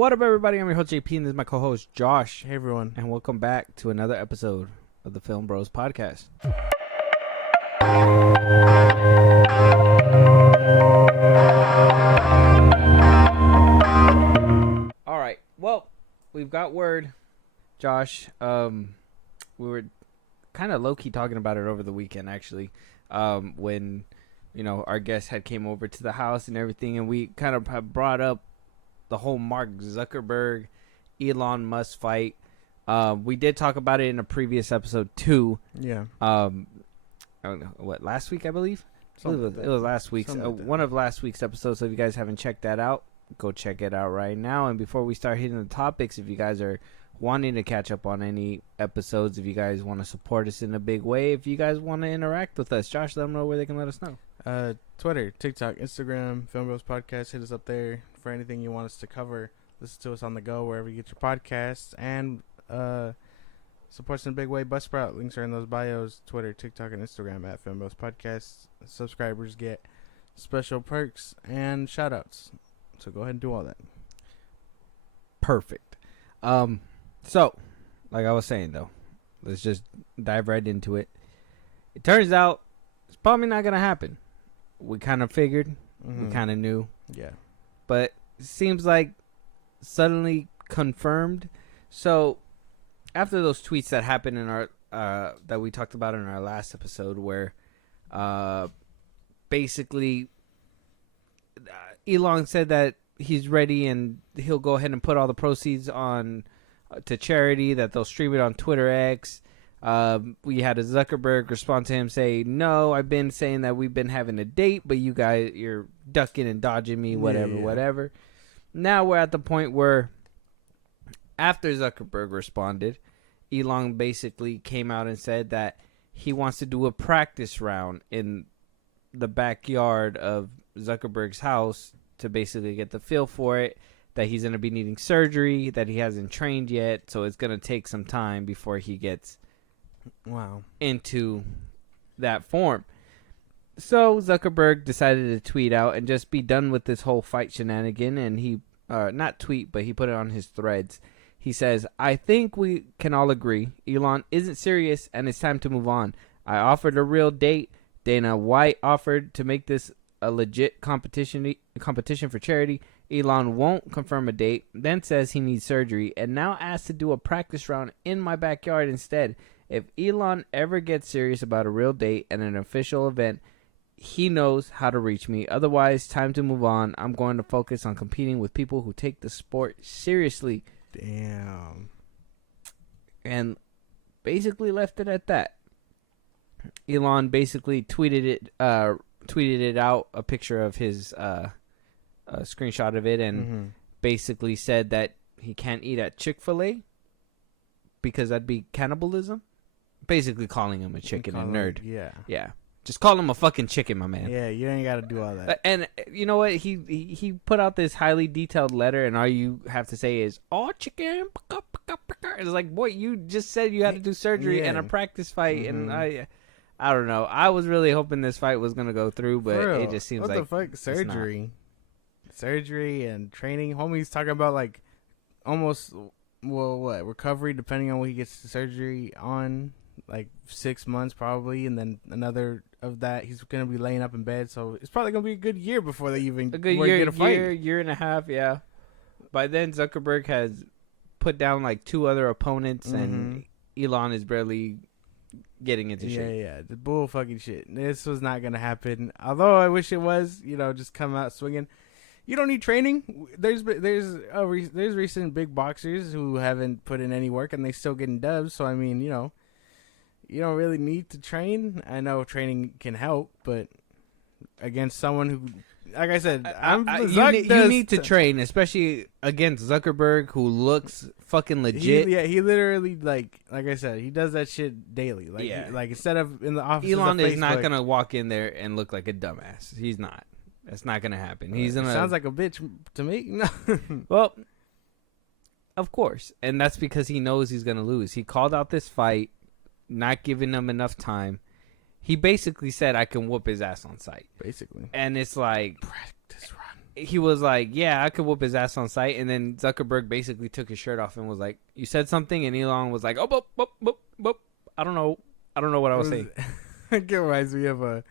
What up, everybody? I'm your host, JP, and this is my co-host, Josh. Hey, everyone. And welcome back to another episode of the FilmBros podcast. All right. Well, we've got word, Josh. We were kind of low-key talking about it over the weekend, actually, when, you know, our guest had came over to the house and everything, and we kind of have brought up the whole Mark Zuckerberg, Elon Musk fight. We did talk about it in a previous episode too. Yeah. I don't know, what, last week, I believe? It was last week's, one of last week's episodes. So if you guys haven't checked that out, go check it out right now. And before we start hitting the topics, if you guys are wanting to catch up on any episodes, if you guys want to support us in a big way, if you guys want to interact with us, Josh, let them know where they can let us know. Twitter, TikTok, Instagram, FilmBros Podcast. Hit us up there for anything you want us to cover. Listen to us on the go wherever you get your podcasts, and support us in a big way. Buzzsprout links are in those bios. Twitter, TikTok, and Instagram at FilmBros Podcast. Subscribers get special perks and shout outs. So go ahead and do all that. Perfect. So, like I was saying, though, let's just dive right into it. It turns out it's probably not going to happen. We kind of figured. Mm-hmm. We kind of knew. Yeah. But it seems like suddenly confirmed. So, after those tweets that happened in our, that we talked about in our last episode, where basically Elon said that he's ready and he'll go ahead and put all the proceeds on to charity, that they'll stream it on Twitter X. We had a Zuckerberg respond to him, say, no, I've been saying that we've been having a date, but you guys, you're ducking and dodging me, whatever. Now we're at the point where after Zuckerberg responded, Elon basically came out and said that he wants to do a practice round in the backyard of Zuckerberg's house to basically get the feel for it, that he's going to be needing surgery, that he hasn't trained yet, so it's going to take some time before he gets into that form. So Zuckerberg decided to tweet out and just be done with this whole fight shenanigan, and he, not tweet, but he put it on his threads. He says, I think we can all agree Elon isn't serious and it's time to move on. I offered a real date. Dana White offered to make this a legit competition for charity. Elon won't confirm a date, then says he needs surgery, and now asks to do a practice round in my backyard instead. If Elon ever gets serious about a real date and an official event, he knows how to reach me. Otherwise, time to move on. I'm going to focus on competing with people who take the sport seriously. Damn. And basically left it at that. Elon basically tweeted it out, a picture of his a screenshot of it, and basically said that he can't eat at Chick-fil-A because that'd be cannibalism. Basically calling him a chicken and nerd. Yeah. Just call him a fucking chicken, my man. Yeah, you ain't got to do all that. And you know what? He put out this highly detailed letter, and all you have to say is, oh, chicken. It's like, boy, you just said you had to do surgery and a practice fight, and I don't know. I was really hoping this fight was going to go through, but it just seems like... What the fuck? Surgery and training. Homie's talking about, like, almost, recovery, depending on when he gets the surgery on, like, 6 months probably, and then another of that, he's going to be laying up in bed, so it's probably going to be a good year before they even get a fight. Year and a half, yeah. By then, Zuckerberg has put down, like, 2 other opponents, and Elon is barely getting into shit. Yeah, the bull fucking shit. This was not going to happen. Although I wish it was, just come out swinging. You don't need training. There's recent big boxers who haven't put in any work and they still getting dubs. So I mean, you don't really need to train. I know training can help, but against someone who, like I said, you need to train, especially against Zuckerberg, who looks fucking legit. He literally like I said, he does that shit daily. Like instead of in the office, Elon is not gonna walk in there and look like a dumbass. He's not. That's not gonna happen. He's gonna. Sounds like a bitch to me. No. Well, of course, and that's because he knows he's gonna lose. He called out this fight, not giving him enough time. He basically said, "I can whoop his ass on sight." Basically, and it's like practice run. he was like, yeah, I could whoop his ass on sight. And then Zuckerberg basically took his shirt off and was like, you said something? And Elon was like, oh, boop, boop, boop, boop. I don't know what I was saying. It reminds me of a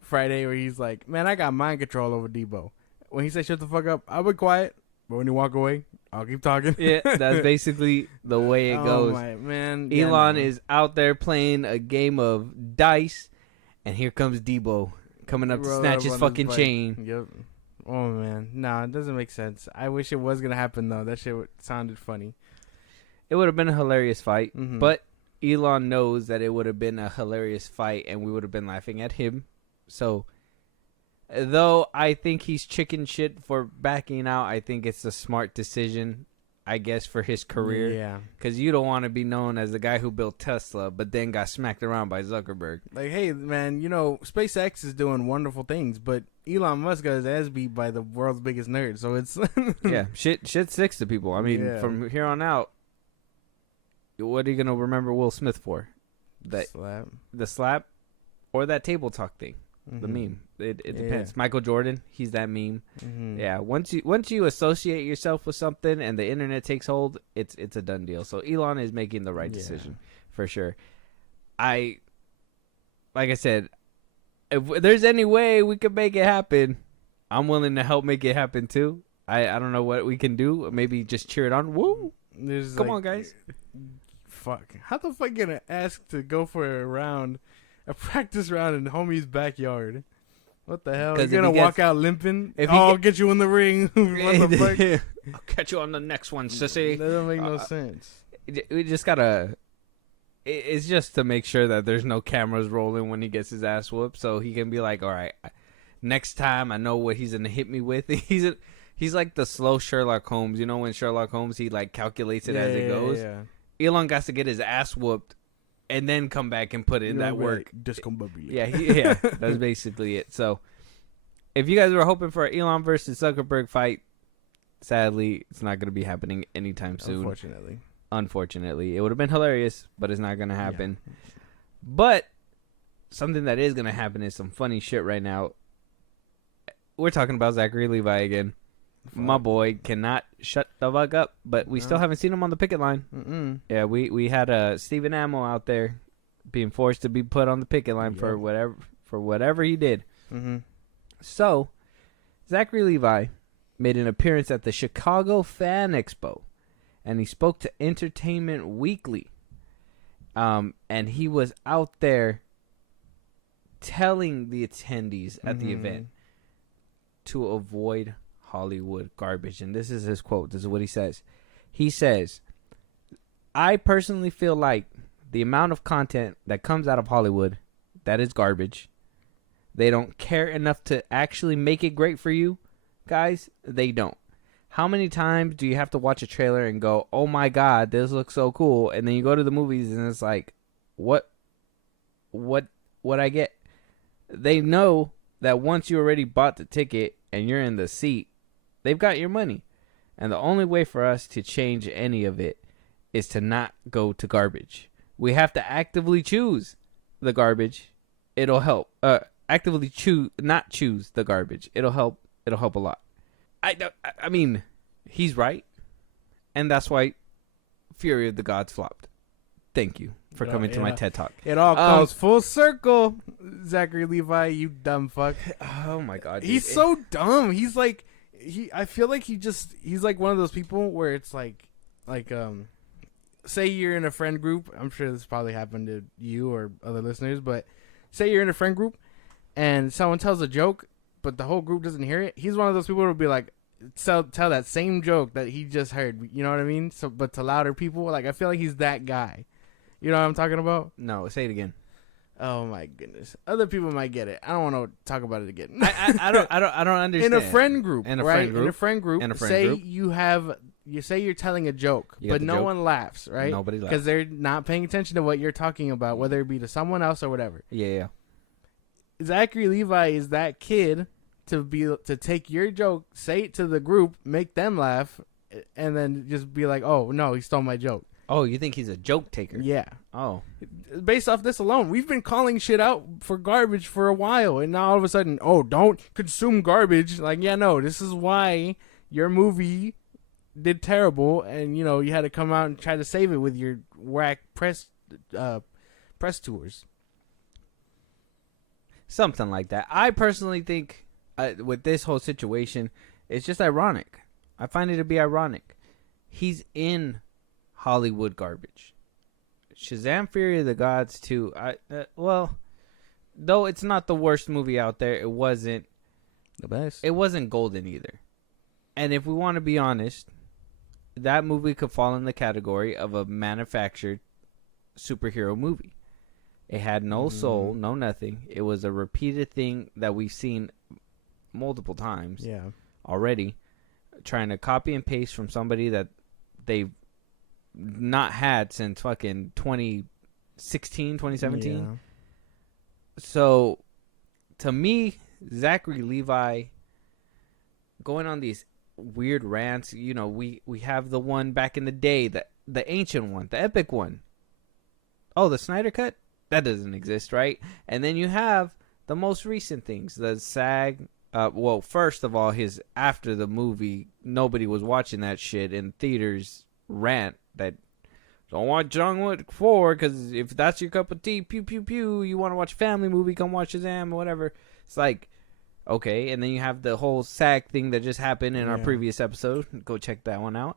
Friday where he's like, man, I got mind control over Debo. When he said shut the fuck up, I'll be quiet. But when you walk away, I'll keep talking. Yeah, that's basically the way it goes. Oh, my man. Elon is out there playing a game of dice, and here comes Debo coming up to snatch his fucking chain. Yep. Oh, man. No, it doesn't make sense. I wish it was going to happen, though. That shit sounded funny. It would have been a hilarious fight, Mm-hmm. but Elon knows that it would have been a hilarious fight, and we would have been laughing at him. So, though I think he's chicken shit for backing out, I think it's a smart decision, I guess, for his career. Yeah. Because you don't want to be known as the guy who built Tesla, but then got smacked around by Zuckerberg. Like, hey, man, you know, SpaceX is doing wonderful things, but Elon Musk got his ass beat by the world's biggest nerd, so it's... Yeah, shit sticks to people. I mean, Yeah. from here on out, what are you going to remember Will Smith for? The slap or that table talk thing? The meme. It depends. Yeah. Michael Jordan, he's that meme. Mm-hmm. Yeah. Once you associate yourself with something and the internet takes hold, it's a done deal. So Elon is making the right decision for sure. Like I said, if there's any way we could make it happen, I'm willing to help make it happen too. I don't know what we can do. Maybe just cheer it on. Woo! Come on, guys. Fuck. How the fuck you gonna ask to go for a practice round in homie's backyard? What the hell? You're gonna walk out limping? I'll get you in the ring. What the fuck? I'll catch you on the next one, sissy. That doesn't make no sense. We just gotta... It's just to make sure that there's no cameras rolling when he gets his ass whooped, so he can be like, all right, next time I know what he's gonna hit me with. He's like the slow Sherlock Holmes. You know when Sherlock Holmes, he like calculates it as it goes? Yeah. Elon got to get his ass whooped and then come back and put in that work. Yeah, that's basically it. So, if you guys were hoping for an Elon versus Zuckerberg fight, sadly, it's not going to be happening anytime soon. Unfortunately. It would have been hilarious, but it's not going to happen. Yeah. But, something that is going to happen is some funny shit right now. We're talking about Zachary Levi again. My boy cannot shut the fuck up, but we still haven't seen him on the picket line. Mm-mm. Yeah, we had Stephen Amell out there being forced to be put on the picket line for whatever he did. Mm-hmm. So, Zachary Levi made an appearance at the Chicago Fan Expo, and he spoke to Entertainment Weekly. And he was out there telling the attendees at the event to avoid Hollywood garbage. And this is his quote. This is what he says. He says, I personally feel like the amount of content that comes out of Hollywood, that is garbage. They don't care enough to actually make it great for you. Guys, they don't. How many times do you have to watch a trailer and go, oh my God, this looks so cool. And then you go to the movies and it's like, what I get? They know that once you already bought the ticket and you're in the seat, they've got your money. And the only way for us to change any of it is to not go to garbage. We have to actively choose the garbage. It'll help. Actively not choose the garbage. It'll help a lot. I mean, he's right. And that's why Fury of the Gods flopped. Thank you for coming to my TED Talk. It all comes full circle, Zachary Levi, you dumb fuck. Oh my God. He's so dumb. He's like... I feel like he's like one of those people where it's like say you're in a friend group. I'm sure this probably happened to you or other listeners, but say you're in a friend group and someone tells a joke, but the whole group doesn't hear it. He's one of those people who will be like, tell that same joke that he just heard. You know what I mean? So, but to louder people, like I feel like he's that guy. You know what I'm talking about? No, say it again. Oh my goodness! Other people might get it. I don't want to talk about it again. I don't understand. In a friend group, In a friend group. Say you're telling a joke, but no one laughs, right? Nobody laughs because they're not paying attention to what you're talking about, whether it be to someone else or whatever. Yeah. Zachary Levi is that kid to take your joke, say it to the group, make them laugh, and then just be like, "Oh no, he stole my joke." Oh, you think he's a joke taker? Yeah. Oh. Based off this alone, we've been calling shit out for garbage for a while, and now all of a sudden, oh, don't consume garbage. Like, yeah, no, this is why your movie did terrible, and you know you had to come out and try to save it with your whack press tours. Something like that. I personally think with this whole situation, it's just ironic. I find it to be ironic. He's in Hollywood garbage. Shazam! Fury of the Gods 2. Well, though it's not the worst movie out there, it wasn't The best. It wasn't golden either. And if we want to be honest, that movie could fall in the category of a manufactured superhero movie. It had no soul, no nothing. It was a repeated thing that we've seen multiple times already, trying to copy and paste from somebody that they've not had since fucking 2016, 2017. Yeah. So, to me, Zachary Levi going on these weird rants, you know, we have the one back in the day, the ancient one, the epic one. Oh, the Snyder Cut? That doesn't exist, right? And then you have the most recent things, the SAG. Well, first of all, his after the movie, nobody was watching that shit in theaters rant that don't watch John Wick 4 because if that's your cup of tea, pew pew pew, you want to watch a family movie, come watch Shazam or whatever. It's like, okay. And then you have the whole SAG thing that just happened in our previous episode. Go check that one out.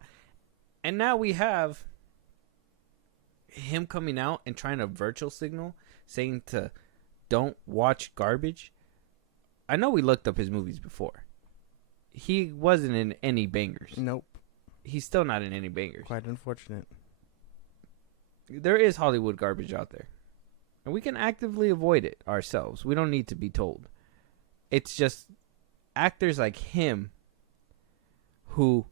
And now we have him coming out and trying to virtual signal, saying to don't watch garbage. I know we looked up his movies before. He wasn't in any bangers. Nope. He's still not in any bangers. Quite unfortunate. There is Hollywood garbage out there. And we can actively avoid it ourselves. We don't need to be told. It's just actors like him who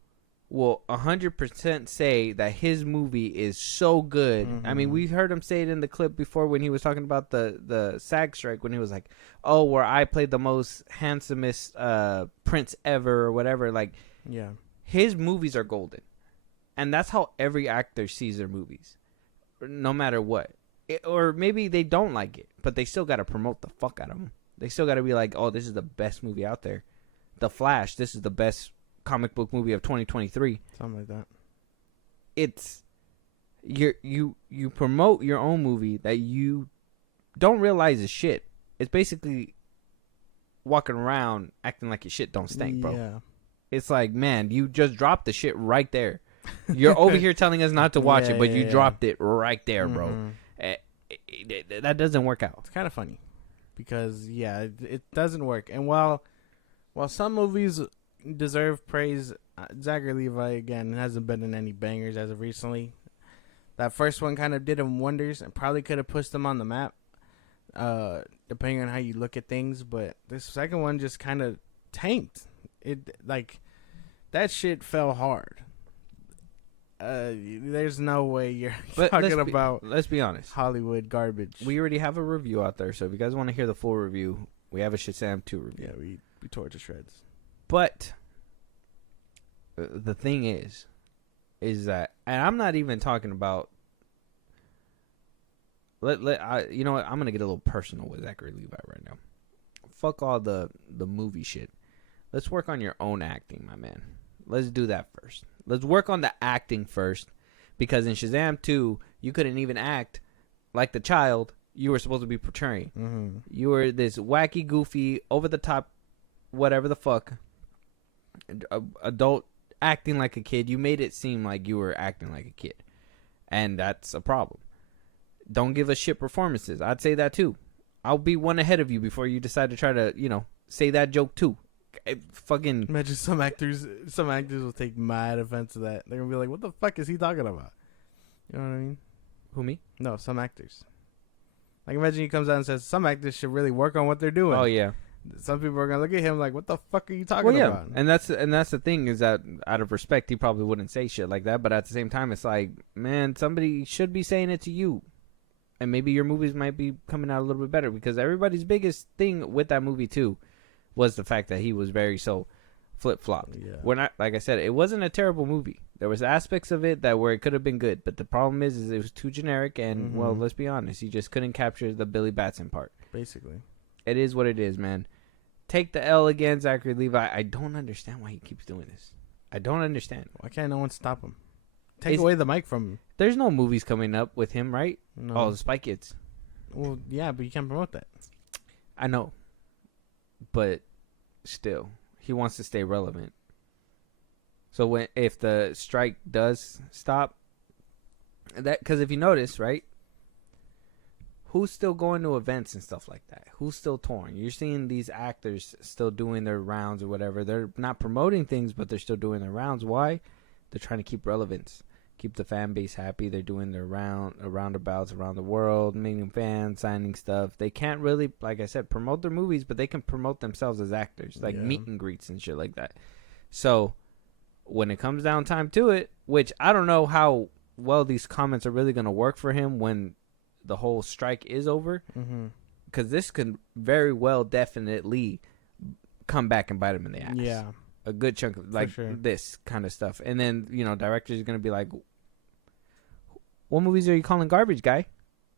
will 100% say that his movie is so good. Mm-hmm. I mean, we heard him say it in the clip before when he was talking about the SAG strike, when he was like, oh, where I played the most handsomest prince ever or whatever. Like, yeah, his movies are golden. And that's how every actor sees their movies, no matter what. Or maybe they don't like it, but they still got to promote the fuck out of them. They still got to be like, oh, this is the best movie out there. The Flash, this is the best comic book movie of 2023. Something like that. It's you promote your own movie that you don't realize is shit. It's basically walking around acting like your shit don't stink, bro. Yeah. It's like, man, you just dropped the shit right there. You're over here telling us not to watch it, but you dropped it right there, bro. That doesn't work out. It's kind of funny because it doesn't work. And while some movies deserve praise, Zachary Levi again hasn't been in any bangers as of recently. That first one kind of did him wonders and probably could have pushed him on the map, depending on how you look at things. But this second one just kind of tanked. It like that shit fell hard. There's no way you're talking about. Let's be honest. Hollywood garbage. We already have a review out there, so if you guys want to hear the full review, we have a Shazam 2 review. Yeah, we tore it to shreds. But the thing is that, and I'm not even talking about. You know what? I'm gonna get a little personal with Zachary Levi right now. Fuck all the movie shit. Let's work on your own acting, my man. Let's do that first. Let's work on the acting first, because in Shazam 2, you couldn't even act like the child you were supposed to be portraying. Mm-hmm. You were this wacky, goofy, over the top, whatever the fuck. Adult acting like a kid. You made it seem like you were acting like a kid, and that's a problem. Don't give us shit performances. I'd say that too. I'll be one ahead of you before you decide to try to, say that joke too. Fucking imagine some actors will take mad offense to that. They're gonna be like, what the fuck is he talking about? You know what I mean? Who, me? No, some actors. Like, imagine he comes out and says some actors should really work on what they're doing. Oh yeah. Some people are gonna look at him like, "What the fuck are you talking about?" And that's the thing, is that out of respect, he probably wouldn't say shit like that. But at the same time, it's like, man, somebody should be saying it to you, and maybe your movies might be coming out a little bit better, because everybody's biggest thing with that movie too was the fact that he was very so flip-flopped. Yeah. We're not, like I said, it wasn't a terrible movie. There was aspects of it that where it could have been good, but the problem is it was too generic, and well, let's be honest, you just couldn't capture the Billy Batson part. Basically, it is what it is, man. Take the L again, Zachary Levi. I don't understand why he keeps doing this. I don't understand. Why can't no one stop him? Take away the mic from him. There's no movies coming up with him, right? No. Oh, the Spy Kids. Well, yeah, but you can't promote that. I know, but still, he wants to stay relevant. So if the strike does stop, because if you notice, right, who's still going to events and stuff like that? Who's still touring? You're seeing these actors still doing their rounds or whatever. They're not promoting things, but they're still doing their rounds. Why? They're trying to keep relevance, keep the fan base happy. They're doing their roundabouts around the world, meeting fans, signing stuff. They can't really, like I said, promote their movies, but they can promote themselves as actors, like meet and greets and shit like that. So when it comes down time to it, which I don't know how well these comments are really going to work for him when the whole strike is over, because this could very well definitely come back and bite him in the ass. Yeah, a good chunk of this kind of stuff. And then, directors are going to be like, what movies are you calling garbage, guy?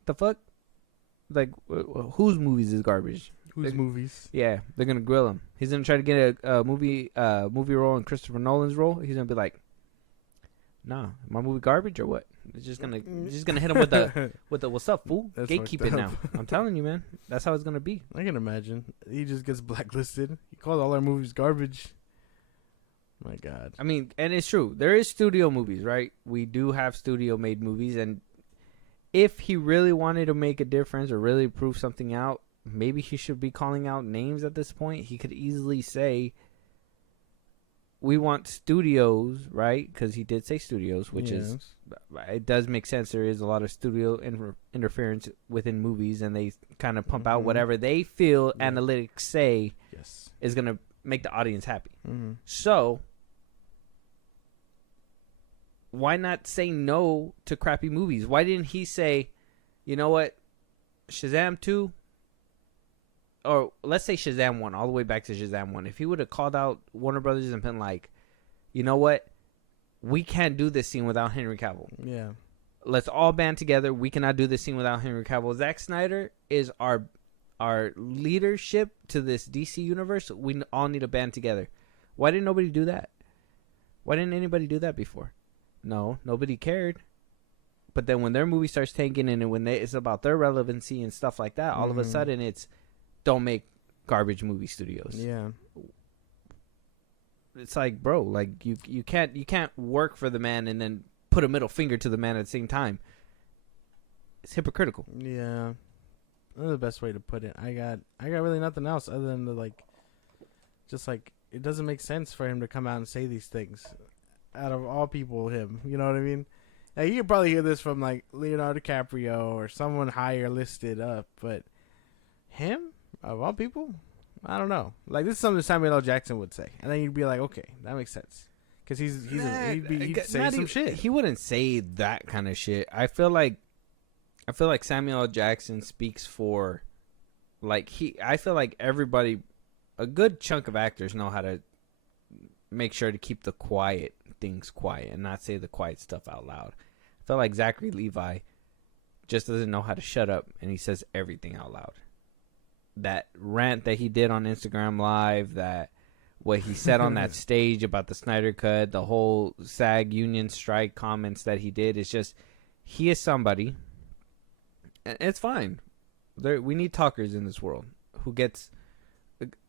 The fuck? Like, whose movies is garbage? Whose movies? Yeah, they're going to grill him. He's going to try to get a movie role in Christopher Nolan's role. He's going to be like, nah, my movie garbage or what? It's just gonna hit him with the what's up, fool? Gatekeep it now. I'm telling you, man. That's how it's gonna be. I can imagine. He just gets blacklisted. He called all our movies garbage. My God. I mean, and it's true. There is studio movies, right? We do have studio made movies, and if he really wanted to make a difference or really prove something out, maybe he should be calling out names at this point. He could easily say, we want studios, right? Because he did say studios, which is, it does make sense. There is a lot of studio interference within movies, and they kind of pump out whatever they feel analytics say is going to make the audience happy. So why not say no to crappy movies? Why didn't he say, you know what, Shazam 2, or let's say Shazam 1, all the way back to Shazam 1. If he would have called out Warner Brothers and been like, you know what, we can't do this scene without Henry Cavill. Yeah. Let's all band together. We cannot do this scene without Henry Cavill. Zack Snyder is our leadership to this DC universe. We all need to band together. Why didn't nobody do that? Why didn't anybody do that before? No, nobody cared. But then when their movie starts tanking and when it's about their relevancy and stuff like that, all of a sudden it's don't make garbage movie studios. Yeah. It's like, bro, like you can't work for the man and then put a middle finger to the man at the same time. It's hypocritical. Yeah. That's the best way to put it. I got really nothing else other than it doesn't make sense for him to come out and say these things. Out of all people, him. You know what I mean? Now, you could probably hear this from like Leonardo DiCaprio or someone higher listed up, but him of all people, I don't know. Like, this is something Samuel L. Jackson would say, and then you'd be like, okay, that makes sense, because he'd say some shit. He wouldn't say that kind of shit. I feel like Samuel L. Jackson speaks for, I feel like everybody, a good chunk of actors know how to make sure to keep the quiet things quiet and not say the quiet stuff out loud. I feel like Zachary Levi just doesn't know how to shut up, and he says everything out loud. That rant that he did on Instagram Live, that what he said on that stage about the Snyder Cut, the whole SAG union strike comments that he did, is just, he is somebody, and it's fine. We need talkers in this world who gets,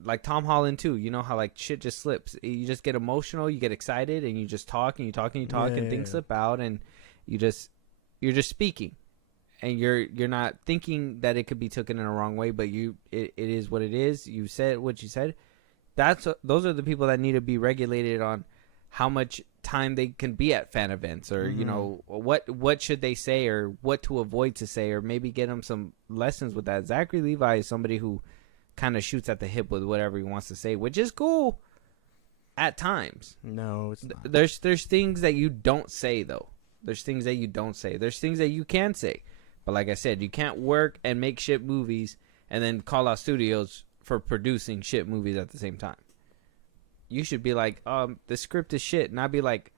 like Tom Holland too. You know how like shit just slips. You just get emotional, you get excited, and you just talk and you talk and you talk, and things slip out, and you're just speaking, and you're not thinking that it could be taken in a wrong way, but it is what it is. You said what you said. Those are the people that need to be regulated on how much time they can be at fan events, or you know, what should they say, or what to avoid to say, or maybe get them some lessons with that. Zachary Levi is somebody who kind of shoots at the hip with whatever he wants to say, which is cool at times. No, it's not. There's things that you don't say, though. There's things that you don't say. There's things that you can say. But like I said, you can't work and make shit movies and then call out studios for producing shit movies at the same time. you should be like, the script is shit, and I'd be like,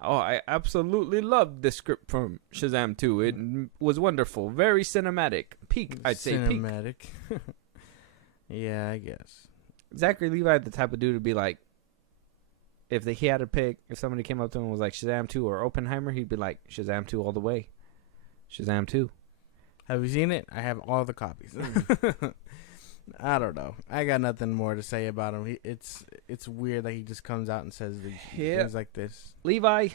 oh, I absolutely loved the script from Shazam 2. It was wonderful, very cinematic, peak. I'd say peak. Cinematic. Yeah, I guess. Zachary Levi, the type of dude to be like, if he had to pick, if somebody came up to him and was like Shazam 2 or Oppenheimer, he'd be like Shazam 2 all the way. Shazam 2. Have you seen it? I have all the copies. I don't know. I got nothing more to say about him. It's weird that he just comes out and says things like this. Levi,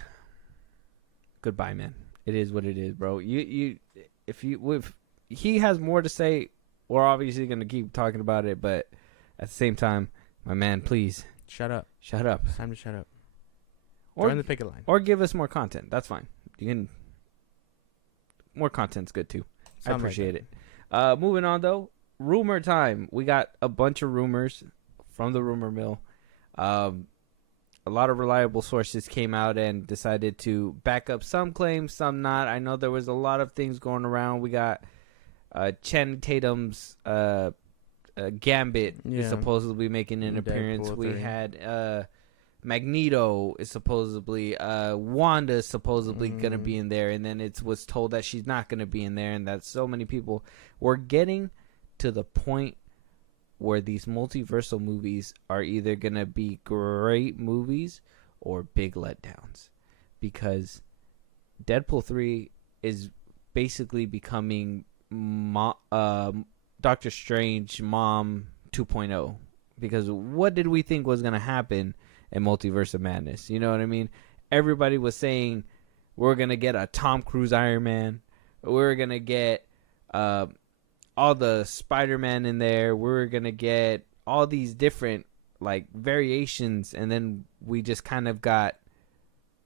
goodbye, man. It is what it is, bro. If he has more to say, we're obviously gonna keep talking about it. But at the same time, my man, please shut up. Shut up. It's time to shut up. Or join the picket line. Or give us more content. That's fine. You can. More content's good too. I appreciate it. Moving on though. Rumor time. We got a bunch of rumors from the rumor mill. A lot of reliable sources came out and decided to back up some claims, some not. I know there was a lot of things going around. We got Channing Tatum's Gambit is supposedly making an appearance. We had Magneto is supposedly Wanda is supposedly gonna be in there, and then it was told that she's not gonna be in there, and that so many people were getting to the point where these multiversal movies are either going to be great movies or big letdowns, because Deadpool 3 is basically becoming Doctor Strange Mom 2.0, because what did we think was going to happen in Multiverse of Madness? You know what I mean? Everybody was saying we're going to get a Tom Cruise Iron Man. We're going to get all the Spider-Man in there. We're going to get all these different like variations, and then we just kind of got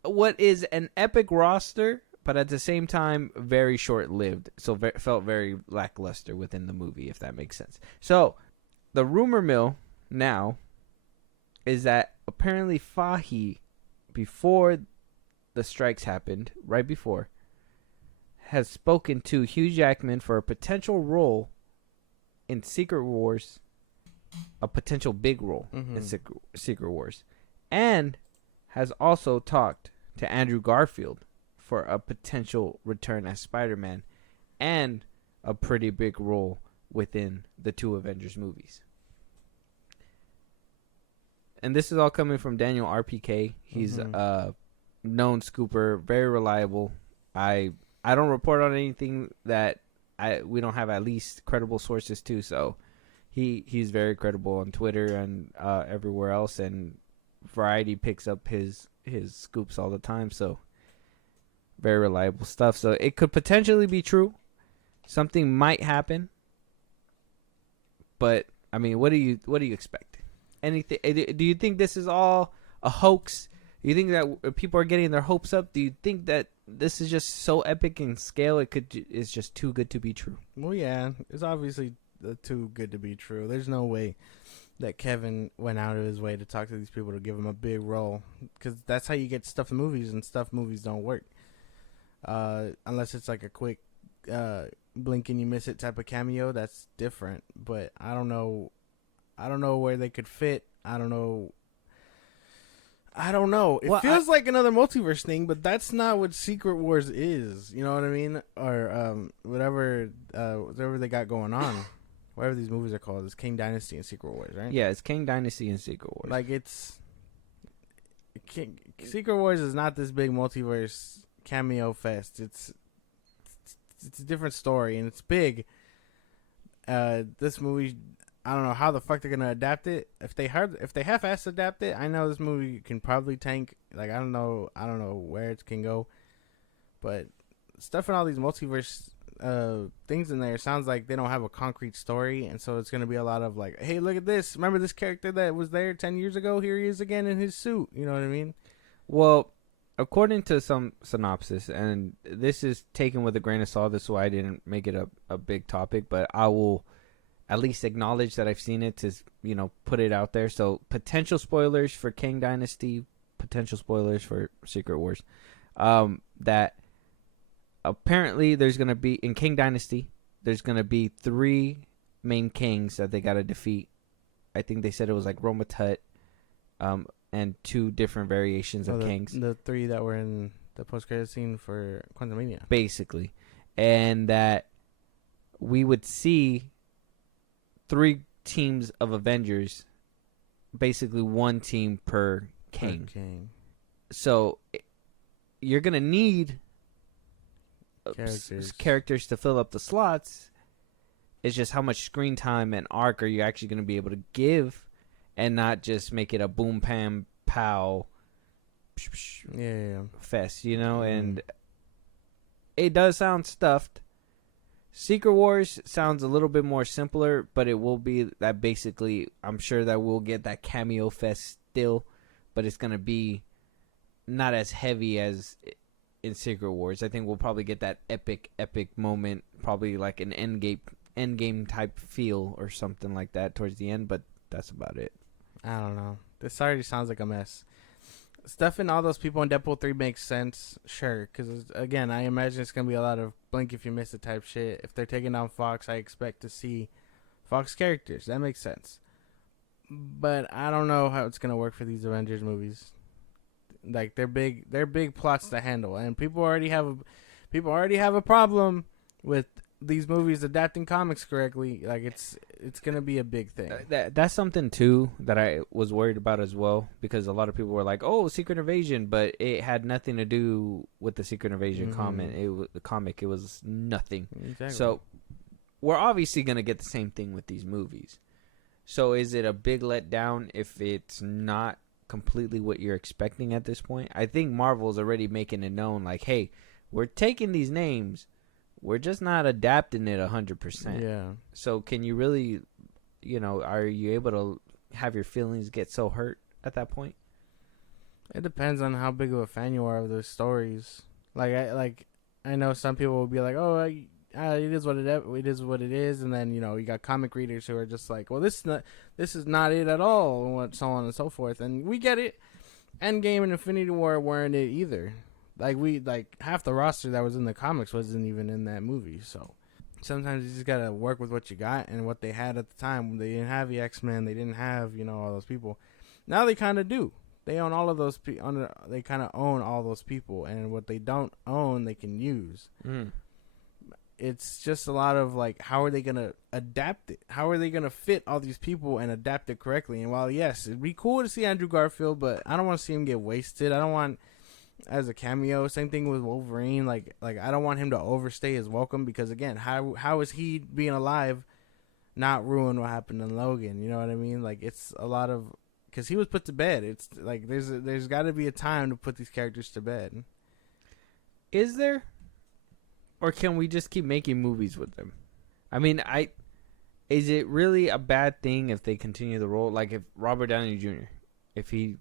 what is an epic roster, but at the same time very short-lived. So felt very lackluster within the movie, if that makes sense. So the rumor mill now is that apparently Fahi, before the strikes happened, right before, has spoken to Hugh Jackman for a potential role in Secret Wars, a potential big role in Secret Wars, and has also talked to Andrew Garfield for a potential return as Spider-Man and a pretty big role within the two Avengers movies. And this is all coming from Daniel RPK. He's a known scooper, very reliable. I don't report on anything that we don't have at least credible sources too. So he's very credible on Twitter and everywhere else, and Variety picks up his scoops all the time. So very reliable stuff. So it could potentially be true. Something might happen, but I mean, what do you expect? Anything? Do you think this is all a hoax? Do you think that people are getting their hopes up? Do you think that this is just so epic in scale it's just too good to be true? Well, yeah, it's obviously too good to be true. There's no way that Kevin went out of his way to talk to these people to give him a big role, because that's how you get stuff in movies, and stuff movies don't work unless it's like a quick blink and you miss it type of cameo. That's different, but I don't know where they could fit. I don't know. It feels like another multiverse thing, but that's not what Secret Wars is. You know what I mean? Or whatever they got going on. Whatever these movies are called. It's Kang Dynasty and Secret Wars, right? Yeah, it's Kang Dynasty and Secret Wars. Like Secret Wars is not this big multiverse cameo fest. It's a different story, and it's big. This movie, I don't know how the fuck they're gonna adapt it. If they half-ass adapt it, I know this movie can probably tank. Like I don't know where it can go, but stuff in all these multiverse things in there sounds like they don't have a concrete story, and so it's gonna be a lot of like, hey, look at this. Remember this character that was there 10 years ago? Here he is again in his suit. You know what I mean? Well, according to some synopsis, and this is taken with a grain of salt, this is why I didn't make it a big topic, but I will at least acknowledge that I've seen it to, put it out there. So potential spoilers for Kang Dynasty, potential spoilers for Secret Wars. That apparently there's going to be, in Kang Dynasty, there's going to be 3 main Kangs that they got to defeat. I think they said it was like Roma Tut, and 2 different variations of the, Kangs. the 3 that were in the post-credit scene for Quantumania. Basically. And that we would see 3 teams of Avengers, basically 1 team per Kang. So you're going to need characters to fill up the slots. It's just how much screen time and arc are you actually going to be able to give, and not just make it a boom, pam, pow fest, you know? And it does sound stuffed. Secret Wars sounds a little bit more simpler, but it will be that basically, I'm sure that we'll get that cameo fest still, but it's going to be not as heavy as in Secret Wars. I think we'll probably get that epic moment, probably like an endgame type feel or something like that towards the end, but that's about it. I don't know. This already sounds like a mess. Stuffing all those people in Deadpool 3 makes sense, sure, because, again, I imagine it's going to be a lot of blink if you miss it type shit. If they're taking down Fox, I expect to see Fox characters. That makes sense. But I don't know how it's going to work for these Avengers movies. Like, they're big plots to handle, and people already have a problem with these movies adapting comics correctly. Like, it's gonna be a big thing. That's something too that I was worried about as well, because a lot of people were like, "Oh, Secret Invasion," but it had nothing to do with the Secret Invasion comic. It was nothing. Exactly. So we're obviously gonna get the same thing with these movies. So is it a big letdown if it's not completely what you're expecting at this point? I think Marvel's already making it known, like, hey, we're taking these names, we're just not adapting it 100%. Yeah. So can you really, are you able to have your feelings get so hurt at that point? It depends on how big of a fan you are of those stories. I know some people will be like, oh, it is what it is, and then you got comic readers who are just like, well, this is not it at all, and what, so on and so forth, and we get it. Endgame and Infinity War weren't it either. Like half the roster that was in the comics wasn't even in that movie. So sometimes you just gotta work with what you got and what they had at the time. They didn't have the X-Men, they didn't have all those people. Now they kind of do. They own all of those. They kind of own all those people, and what they don't own, they can use. It's just a lot of like, how are they gonna adapt it? How are they gonna fit all these people and adapt it correctly? And while yes, it'd be cool to see Andrew Garfield, but I don't want to see him get wasted. I don't want as a cameo. Same thing with Wolverine. Like I don't want him to overstay his welcome, because again, how is he being alive not ruin what happened in Logan? You know what I mean? Like, it's a lot of, because he was put to bed. It's like there's got to be a time to put these characters to bed. Is there? Or can we just keep making movies with them? I mean, is it really a bad thing if they continue the role? Like, if Robert Downey Jr., if he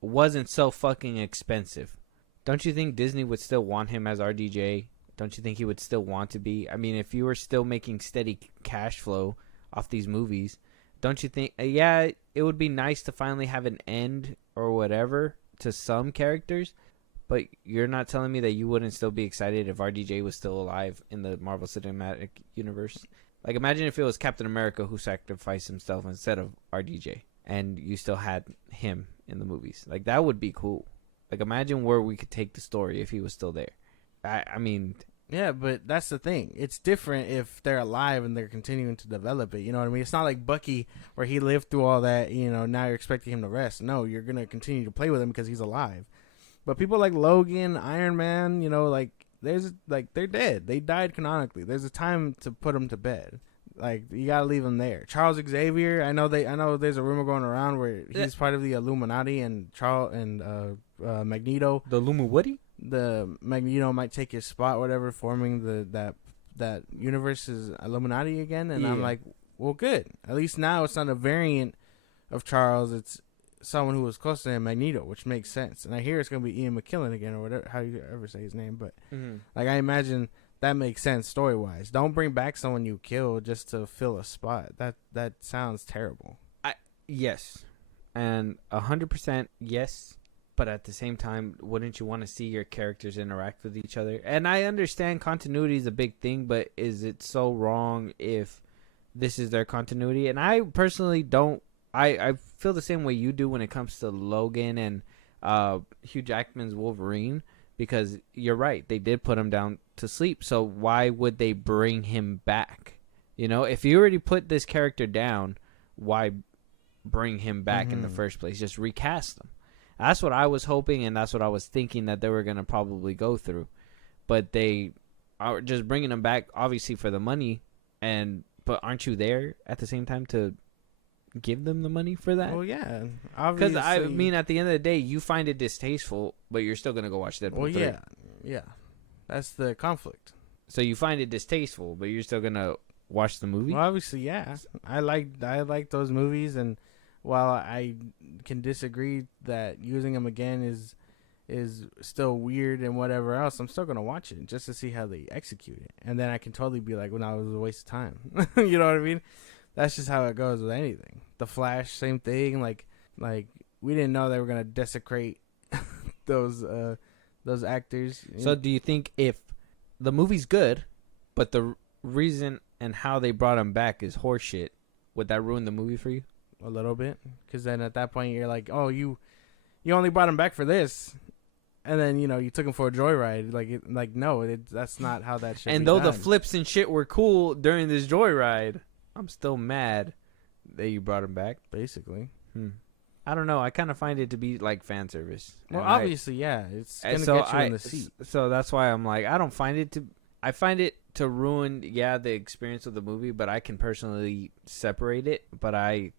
wasn't so fucking expensive, don't you think Disney would still want him as RDJ? Don't you think he would still want to be? I mean, if you were still making steady cash flow off these movies, don't you think, it would be nice to finally have an end or whatever to some characters? But you're not telling me that you wouldn't still be excited if RDJ was still alive in the Marvel Cinematic Universe? Like, imagine if it was Captain America who sacrificed himself instead of RDJ, and you still had him in the movies. Like, that would be cool. Like, imagine where we could take the story if he was still there. I mean... Yeah, but that's the thing. It's different if they're alive and they're continuing to develop it. You know what I mean? It's not like Bucky, where he lived through all that, now you're expecting him to rest. No, you're going to continue to play with him because he's alive. But people like Logan, Iron Man, they're dead. They died canonically. There's a time to put them to bed. Like, you gotta leave them there. Charles Xavier, I know there's a rumor going around where he's part of the Illuminati, and Magneto. The Illuminati? The Magneto might take his spot, whatever, forming that universe's Illuminati again. And I'm like, well, good. At least now it's not a variant of Charles. It's someone who was close to him, Magneto, which makes sense. And I hear it's gonna be Ian McKellen again, or whatever, how you ever say his name. But like, I imagine that makes sense story wise. Don't bring back someone you killed just to fill a spot. That sounds terrible. Yes, and 100% yes. But at the same time, wouldn't you want to see your characters interact with each other? And I understand continuity is a big thing, but is it so wrong if this is their continuity? And I personally don't I feel the same way you do when it comes to Logan and Hugh Jackman's Wolverine, because you're right, they did put him down to sleep. So why would they bring him back? You know, if you already put this character down, why bring him back in the first place? Just recast him. That's what I was hoping, and that's what I was thinking that they were going to probably go through. But they are just bringing him back, obviously, for the money. But aren't you there at the same time to give them the money for that? Well, yeah. Because, I mean, at the end of the day, you find it distasteful, but you're still going to go watch Deadpool 3. Yeah. That's the conflict. So you find it distasteful, but you're still going to watch the movie? Well, obviously, yeah. I like those movies, and while I can disagree that using them again is still weird and whatever else, I'm still gonna watch it just to see how they execute it, and then I can totally be like, well, no, it was a waste of time. You know what I mean? That's just how it goes with anything. The Flash, same thing. Like we didn't know they were gonna desecrate those actors. So do you think if the movie's good, but the reason and how they brought him back is horseshit, would that ruin the movie for you? A little bit, because then at that point you're like, oh, you only brought him back for this, and then you took him for a joyride. That's not how that should. And be though done. the flips and shit were cool during this joyride, I'm still mad that you brought him back. Basically, I don't know. I kind of find it to be like fan service. well, obviously, yeah, it's gonna get you in the seat. So that's why I'm like, I find it to ruin, the experience of the movie, but I can personally separate it. But I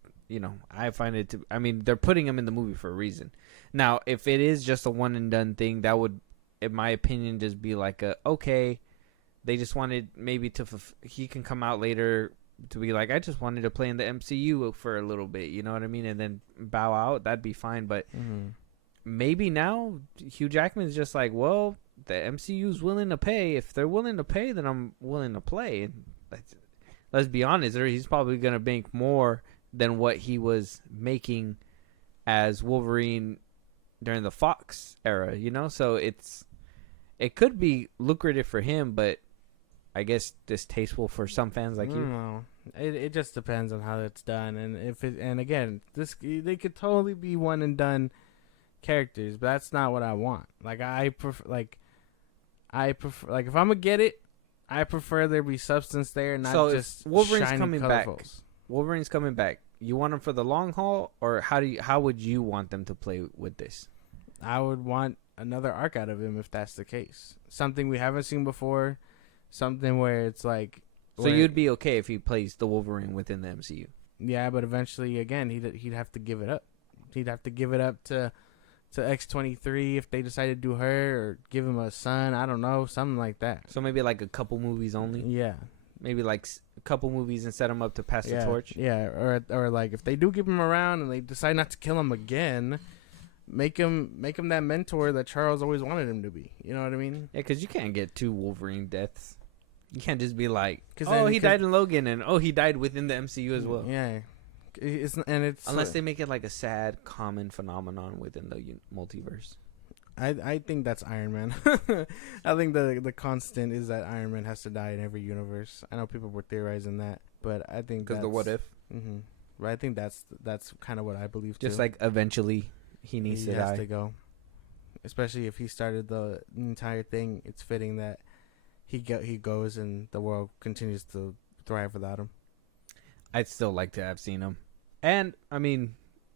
find it to, I mean, they're putting him in the movie for a reason. Now, if it is just a one and done thing, that would, in my opinion, just be like okay, they just wanted maybe he can come out later to be like, I just wanted to play in the MCU for a little bit, you know what I mean? And then bow out, that'd be fine. But maybe now Hugh Jackman's just like, well, the MCU's willing to pay. If they're willing to pay, then I'm willing to play. And let's be honest, he's probably going to make more than what he was making as Wolverine during the Fox era, So it could be lucrative for him, but I guess distasteful for some fans like you. No, it just depends on how it's done, and again, they could totally be one and done characters, but that's not what I want. I prefer if I'm gonna get it, I prefer there be substance there, not just Wolverine's shiny coming colorfuls. back. Wolverine's coming back. You want him for the long haul, or how would you want them to play with this? I would want another arc out of him if that's the case. Something we haven't seen before. Something where it's like. So you'd be okay if he plays the Wolverine within the MCU? Yeah, but eventually, again, he'd have to give it up. He'd have to give it up to X-23 if they decide to do her, or give him a son. I don't know, something like that. So maybe like a couple movies only. Yeah. Maybe like a couple movies and set him up to pass the torch. Yeah, or like if they do keep him around and they decide not to kill him again, make him that mentor that Charles always wanted him to be. You know what I mean? Yeah, because you can't get 2 Wolverine deaths. You can't just be like, he died in Logan, and he died within the MCU as well. Yeah, it's unless they make it like a sad common phenomenon within the multiverse. I think that's Iron Man. I think the constant is that Iron Man has to die in every universe. I know people were theorizing that, but I think because the what if. Mm-hmm. But I think that's kind of what I believe too. Just like eventually he needs to die. He has to go. Especially if he started the entire thing, it's fitting that he goes and the world continues to thrive without him. I'd still like to have seen him. And I mean,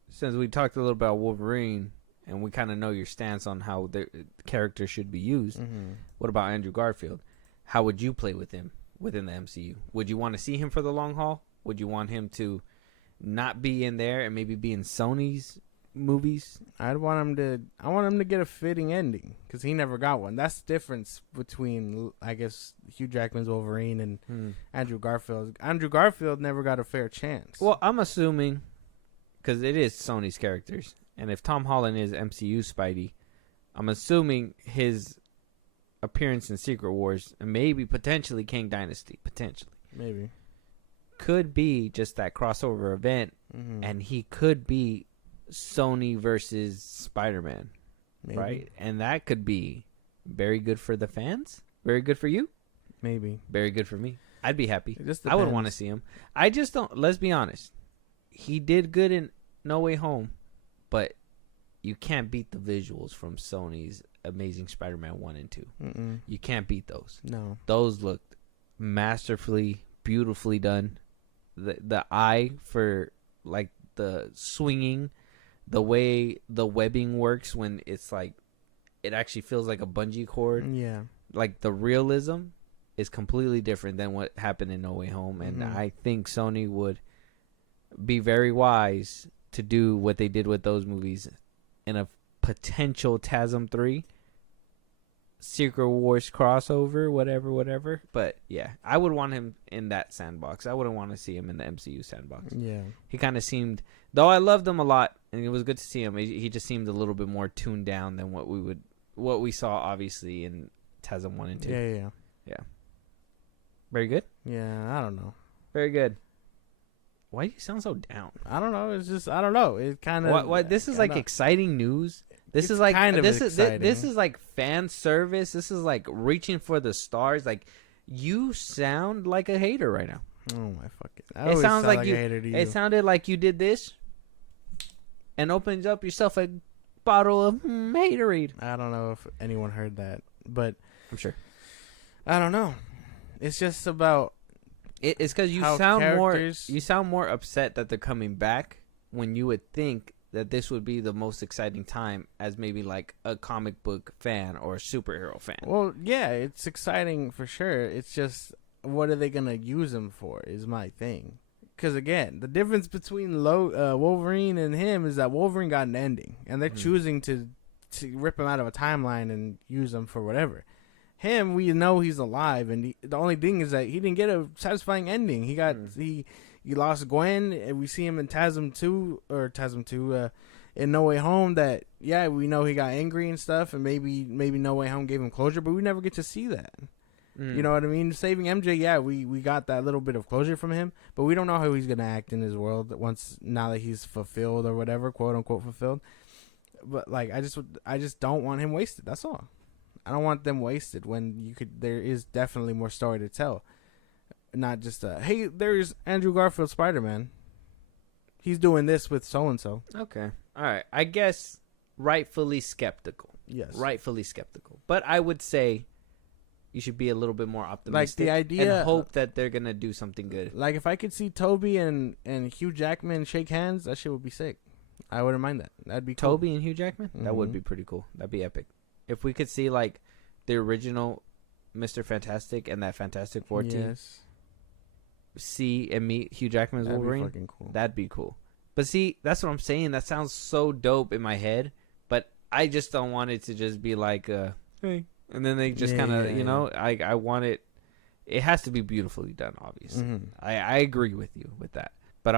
since we talked a little about Wolverine, and we kind of know your stance on how the character should be used. What about Andrew Garfield? How would you play with him within the MCU? Would you want to see him for the long haul? Would you want him to not be in there and maybe be in Sony's movies? I want him to get a fitting ending, because he never got one. That's the difference between, I guess, Hugh Jackman's Wolverine and Andrew Garfield. Andrew Garfield never got a fair chance. Well, I'm assuming, because it is Sony's characters, and if Tom Holland is MCU Spidey, I'm assuming his appearance in Secret Wars and maybe potentially Kang Dynasty, maybe could be just that crossover event, and he could be Sony versus Spider-Man, right? And that could be very good for the fans, very good for you, maybe very good for me. I'd be happy. It just I would depends. want to see him. I just don't. Let's be honest. he did good in No Way Home, but you can't beat the visuals from Sony's Amazing Spider-Man 1 and 2. Mm-mm. You can't beat those. No. Those looked masterfully, beautifully done. The eye for like the swinging, the way the webbing works when it's like it actually feels like a bungee cord. Yeah. Like the realism is completely different than what happened in No Way Home, and I think Sony would be very wise to do what they did with those movies in a potential TASM 3 Secret Wars crossover, whatever. But yeah, I would want him in that sandbox. I wouldn't want to see him in the MCU sandbox. Yeah. He kind of seemed, though I loved him a lot, and it was good to see him. He just seemed a little bit more tuned down than what we saw obviously in TASM 1 and 2. Yeah. Very good. Yeah. I don't know. Very good. Why do you sound so down? I don't know. It's just I don't know. It kind of. What? This is like exciting news. This is like kind of this exciting. this is like fan service. This is like reaching for the stars. Like you sound like a hater right now. Oh my fucking! It sounds like a hater to you. It sounded like you did this, and opens up yourself a bottle of haterade. I don't know if anyone heard that, but I'm sure. I don't know. It's just about. It's because you sound more upset that they're coming back when you would think that this would be the most exciting time as maybe like a comic book fan or a superhero fan. Well, yeah, it's exciting for sure. It's just what are they gonna use him for is my thing. Because again, the difference between Wolverine and him is that Wolverine got an ending, and they're choosing to rip him out of a timeline and use him for whatever. Him, we know he's alive, and the only thing is that he didn't get a satisfying ending. He got he lost Gwen, and we see him in TASM 2 in No Way Home. That we know he got angry and stuff, and maybe No Way Home gave him closure, but we never get to see that. You know what I mean? Saving MJ, we got that little bit of closure from him, but we don't know how he's gonna act in his world now that he's fulfilled or whatever, quote unquote fulfilled. But like, I just don't want him wasted. That's all. I don't want them wasted when there is definitely more story to tell. Not just hey, there's Andrew Garfield Spider-Man. He's doing this with so-and-so. Okay. All right. I guess rightfully skeptical. Yes. Rightfully skeptical. But I would say you should be a little bit more optimistic. Like the idea, and hope that they're going to do something good. Like if I could see Toby and Hugh Jackman shake hands, that shit would be sick. I wouldn't mind that. That'd be cool. Toby and Hugh Jackman? That would be pretty cool. That'd be epic. If we could see like the original Mr. Fantastic and that Fantastic Four team see and meet Hugh Jackman as Wolverine, fucking cool. That'd be cool. But see, that's what I'm saying. That sounds so dope in my head, but I just don't want it to just be like, hey, and then they just kind of, you know, I want it. It has to be beautifully done, obviously. I agree with you with that, but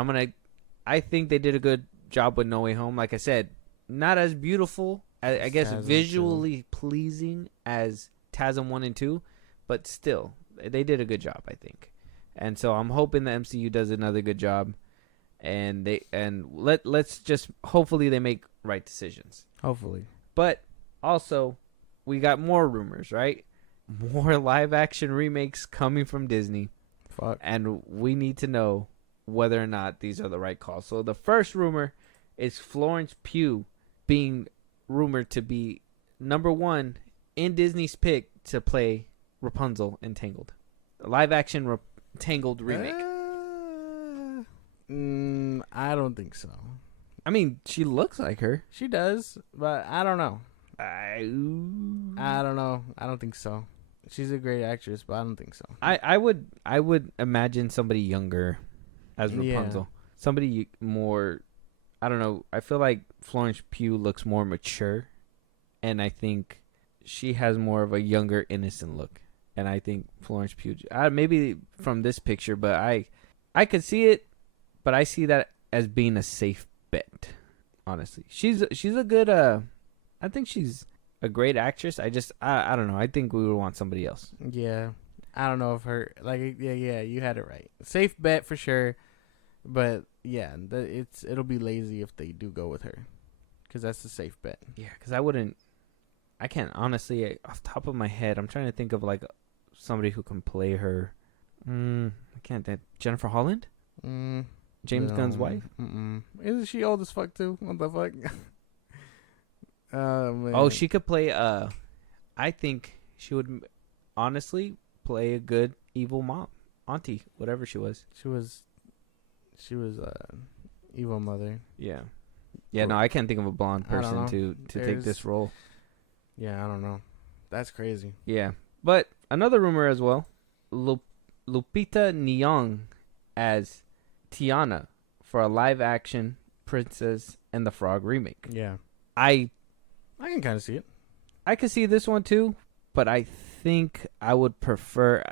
I think they did a good job with No Way Home. Like I said, not as beautiful, I guess visually pleasing as TASM 1 and 2, but still, they did a good job, I think. And so I'm hoping the MCU does another good job, and let's just hopefully they make right decisions. Hopefully. But also, we got more rumors, right? More live action remakes coming from Disney. Fuck. And we need to know whether or not these are the right calls. So the first rumor is Florence Pugh being rumored to be number 1 in Disney's pick to play Rapunzel in Tangled. A live action Tangled remake. I don't think so. I mean, she looks like her. She does, but I don't know. I don't know. I don't think so. She's a great actress, but I don't think so. I would imagine somebody younger as Rapunzel. Yeah. Somebody more, I don't know. I feel like Florence Pugh looks more mature, and I think she has more of a younger, innocent look. And I think Florence Pugh, maybe from this picture, but I could see it, but I see that as being a safe bet. Honestly, she's a good. I think she's a great actress. I don't know. I think we would want somebody else. Yeah, I don't know if her you had it right. Safe bet for sure, but yeah, it'll be lazy if they do go with her, because that's a safe bet. Yeah, because I can't honestly off the top of my head. I'm trying to think of like somebody who can play her. I can't think. Jennifer Holland. James Gunn's wife? Isn't she old as fuck too? What the fuck? Man. Oh, she could play. I think she would honestly play a good evil mom, auntie, whatever she was. She was evil mother. Yeah. Yeah. No, I can't think of a blonde person to take this role. Yeah, I don't know. That's crazy. Yeah, but another rumor as well: Lupita Nyong'o as Tiana for a live-action Princess and the Frog remake. Yeah, I can kind of see it. I could see this one too, but I think I would prefer.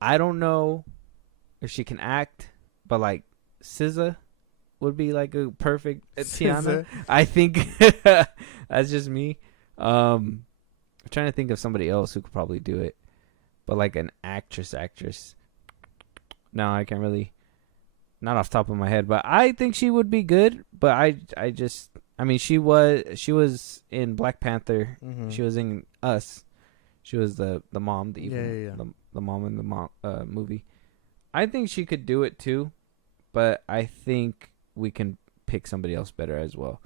I don't know if she can act, but like SZA would be like a perfect Tiana. I think that's just me. I'm trying to think of somebody else who could probably do it, but like an actress. No, I can't really. Not off the top of my head, but I think she would be good. But I mean, she was in Black Panther. Mm-hmm. She was in Us. She was the mom, the evil, the mom in the movie. I think she could do it too, but I think we can pick somebody else better as well.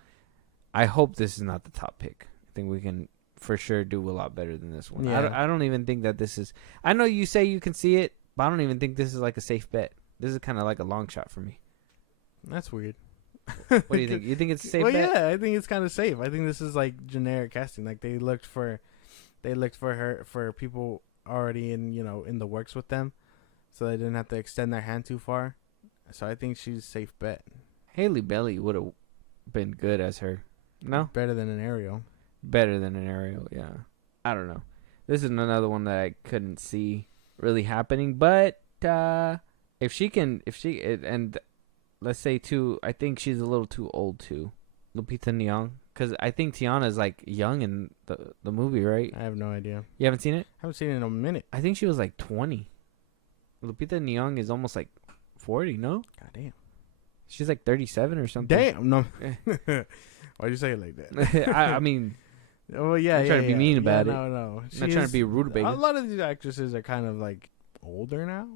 I hope this is not the top pick. I think we can for sure do a lot better than this one. Yeah. I don't even think that this is. I know you say you can see it, but I don't even think this is like a safe bet. This is kind of like a long shot for me. That's weird. What do you think? You think it's a safe bet? Well, yeah, I think it's kind of safe. I think this is like generic casting. Like they looked for her for people already in the works with them, so they didn't have to extend their hand too far. So I think she's a safe bet. Haley Bailey would have been good as her. No, better than an Ariel. Better than an Ariel. Yeah, I don't know. This is another one that I couldn't see really happening, but if she and let's say too, I think she's a little too old too, Lupita Nyong'o, because I think Tiana is like young in the movie, right? I have no idea. You haven't seen it? I haven't seen it in a minute. I think she was like 20. Lupita Nyong'o is almost like 40. No? God damn. She's like 37 or something. Damn, no. Why'd you say it like that? I mean, oh yeah, I'm trying to be mean about it. No. I'm not trying to be rude about it. A lot of these actresses are kind of like older now.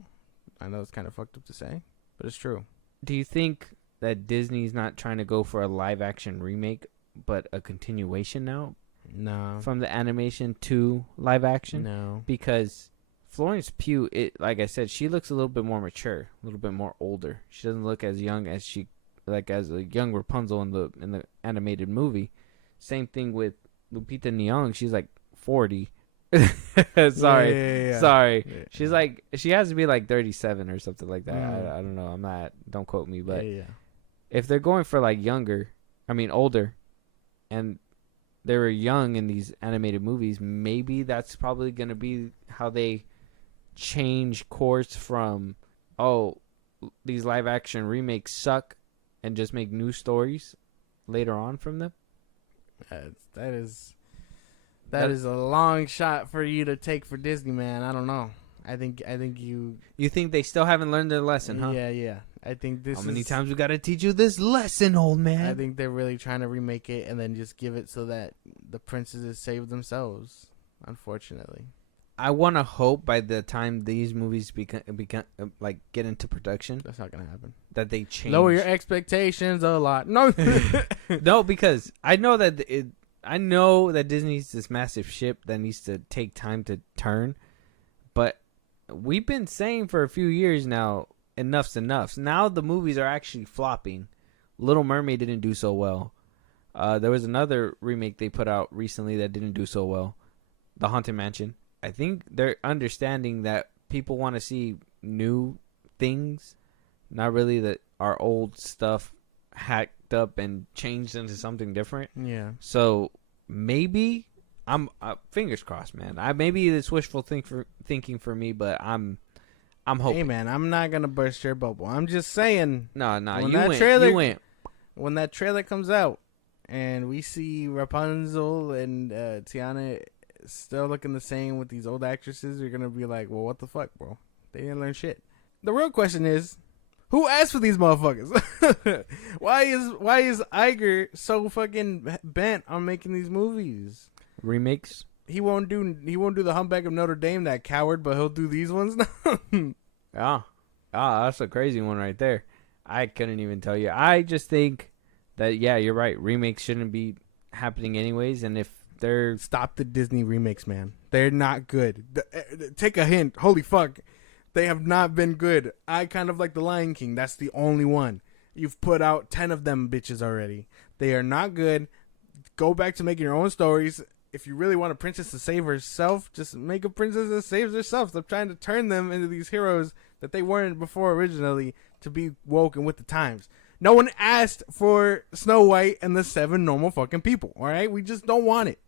I know it's kind of fucked up to say, but it's true. Do you think that Disney's not trying to go for a live action remake, but a continuation now? No. From the animation to live action? No. Because Florence Pugh, like I said, she looks a little bit more mature, a little bit more older. She doesn't look as young as as a young Rapunzel in the animated movie. Same thing with Lupita Nyong'o. She's like 40. Sorry. Yeah. She's like, she has to be like 37 or something like that. I don't know. Don't quote me, but if they're going for like older, and they were young in these animated movies, maybe that's probably going to be how they change course from, these live action remakes suck, and just make new stories later on from them. That is a long shot for you to take for Disney, man. I don't know. I think you think they still haven't learned their lesson, huh? Yeah. I think this. How many times we got to teach you this lesson, old man? I think they're really trying to remake it and then just give it so that the princesses save themselves. Unfortunately, I want to hope by the time these movies become like get into production, that's not gonna happen. That they change. Lower your expectations a lot. No, no, because I know that Disney's this massive ship that needs to take time to turn, but we've been saying for a few years now, enough's enough. Now the movies are actually flopping. Little Mermaid didn't do so well. There was another remake they put out recently that didn't do so well, The Haunted Mansion. I think they're understanding that people want to see new things, not really that our old stuff hacked up and changed into something different. Yeah. So maybe I'm fingers crossed, man. Maybe it's wishful thinking for me, but I'm hoping. Hey, man, I'm not gonna burst your bubble. I'm just saying. No, you went. When that trailer comes out, and we see Rapunzel and Tiana still looking the same with these old actresses, you're gonna be like, well, what the fuck, bro? They didn't learn shit. The real question is, who asked for these motherfuckers? Why is Iger so fucking bent on making these movies? Remakes? He won't do the Humpback of Notre Dame, that coward, but he'll do these ones now. Ah, that's a crazy one right there. I couldn't even tell you. I just think that, yeah, you're right. Remakes shouldn't be happening anyways. And if they're... Stop the Disney remakes, man. They're not good. Take a hint. Holy fuck. They have not been good. I kind of like The Lion King. That's the only one. You've put out 10 of them bitches already. They are not good. Go back to making your own stories. If you really want a princess to save herself, just make a princess that saves herself. Stop trying to turn them into these heroes that they weren't before originally to be woke and with the times. No one asked for Snow White and the 7 normal fucking people, all right? We just don't want it.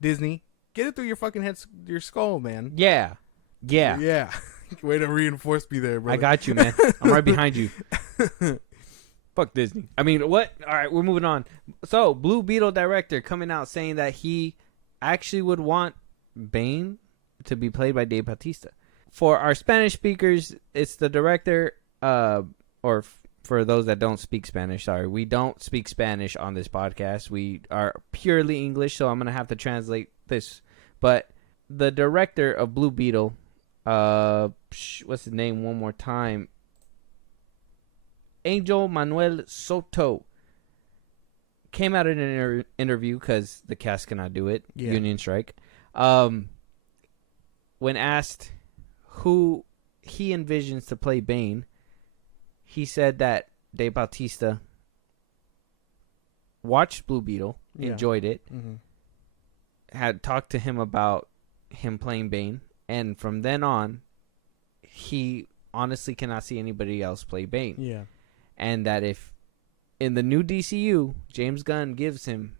Disney, get it through your fucking head, your skull, man. Yeah. Yeah. Way to reinforce me there, bro. I got you, man. I'm right behind you. Fuck Disney. I mean, what? All right, we're moving on. So, Blue Beetle director coming out saying that he actually would want Bane to be played by Dave Bautista. For our Spanish speakers, it's the director, for those that don't speak Spanish, sorry. We don't speak Spanish on this podcast. We are purely English, so I'm going to have to translate this. But the director of Blue Beetle, what's his name one more time? Angel Manuel Soto came out in an interview because the cast cannot do it. Yeah. Union strike. When asked who he envisions to play Bane, he said that Dave Bautista watched Blue Beetle, enjoyed it, had talked to him about him playing Bane, and from then on, he honestly cannot see anybody else play Bane. Yeah. And that if in the new DCU, James Gunn gives him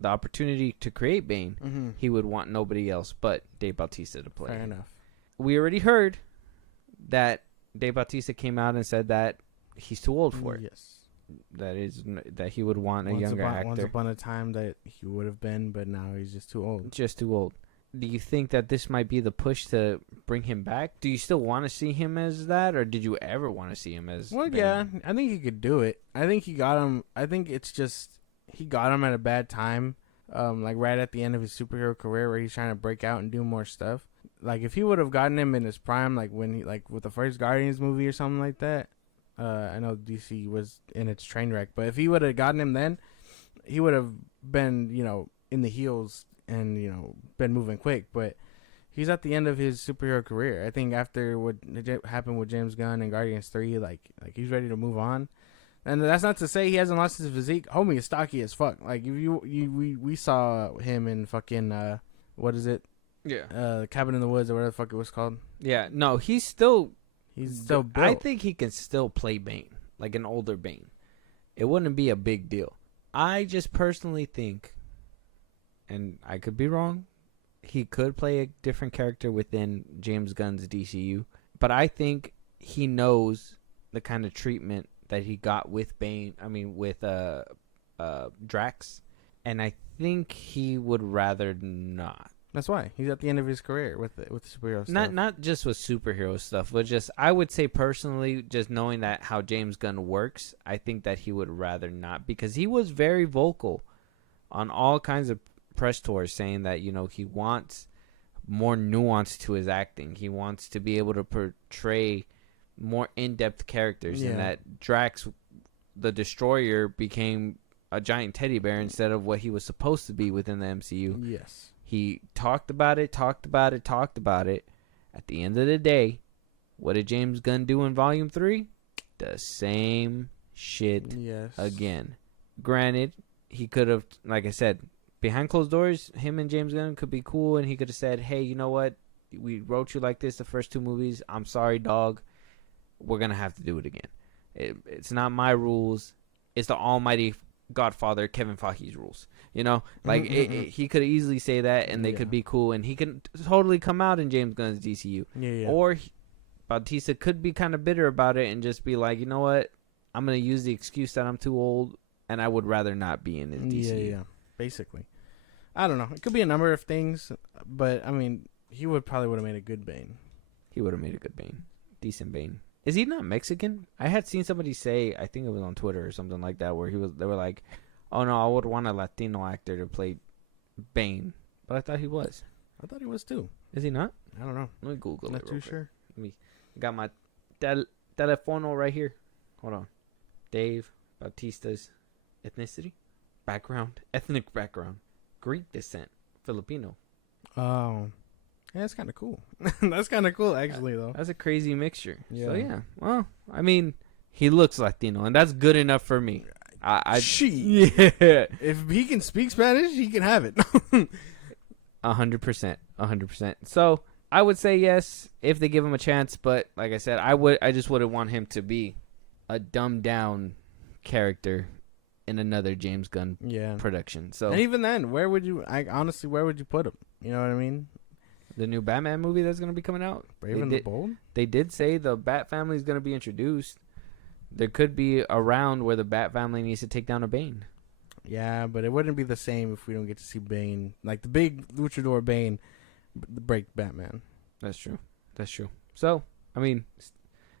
the opportunity to create Bane, he would want nobody else but Dave Bautista to play. Fair enough. We already heard that Dave Bautista came out and said that he's too old for it. Yes. That he would want a younger actor. Once upon a time that he would have been, but now he's just too old. Just too old. Do you think that this might be the push to bring him back? Do you still want to see him as that, or did you ever want to see him as... Well, Bane? yeah, I think he could do it. I think he got him... I think it's just... He got him at a bad time, like right at the end of his superhero career where he's trying to break out and do more stuff. Like, if he would have gotten him in his prime, like when he... Like, with the first Guardians movie or something like that, I know DC was in its train wreck, but if he would have gotten him then, he would have been, in the heels and been moving quick. But he's at the end of his superhero career. I think after what happened with James Gunn and Guardians 3, like he's ready to move on. And that's not to say he hasn't lost his physique. Homie is stocky as fuck. Like if we saw him in fucking what is it? Yeah. Cabin in the Woods or whatever the fuck it was called. Yeah. No, he's still built. I think he can still play Bane, like an older Bane. It wouldn't be a big deal. I just personally think, and I could be wrong, he could play a different character within James Gunn's DCU. But I think he knows the kind of treatment that he got with Bane. I mean, with Drax, and I think he would rather not. That's why he's at the end of his career with superhero stuff. Not just with superhero stuff, but just I would say personally, just knowing that how James Gunn works, I think that he would rather not, because he was very vocal on all kinds of press tours saying that he wants more nuance to his acting. He wants to be able to portray more in-depth characters, and that Drax, the Destroyer, became a giant teddy bear instead of what he was supposed to be within the MCU. Yes. He talked about it. At the end of the day, what did James Gunn do in Volume 3? The same shit again. Granted, he could have, like I said, behind closed doors, him and James Gunn could be cool, and he could have said, hey, you know what? We wrote you like this the first 2 movies. I'm sorry, dog. We're going to have to do it again. It's not my rules. It's the almighty Godfather Kevin Feige's rules. He could easily say that, and they could be cool, and he could totally come out in James Gunn's DCU. Or Bautista could be kind of bitter about it and just be like, you know what, I'm gonna use the excuse that I'm too old, and I would rather not be in his DCU. Basically, I don't know. It could be a number of things, but I mean, he would have made a good Bane. He would have made a good Bane, decent Bane. Is he not Mexican? I had seen somebody say, I think it was on Twitter or something like that, where they were like, oh no, I would want a Latino actor to play Bane. But I thought he was. I thought he was too. Is he not? I don't know. Let me Google it. Not too sure. Got my telefono right here. Hold on. Dave Bautista's ethnicity, ethnic background, Greek descent, Filipino. Oh, yeah, that's kind of cool. That's kind of cool, actually, though. That's a crazy mixture. Yeah. So yeah, well, I mean, he looks Latino, and that's good enough for me. Yeah. If he can speak Spanish, he can have it. 100%. So I would say yes if they give him a chance, but like I said, I just wouldn't want him to be a dumbed down character in another James Gunn production. So and even then, where would you put him? You know what I mean? The new Batman movie that's going to be coming out, Brave and the Bold? They did say the Bat family is going to be introduced. There could be a round where the Bat family needs to take down a Bane. Yeah, but it wouldn't be the same if we don't get to see Bane. Like the big luchador Bane break Batman. That's true. So, I mean,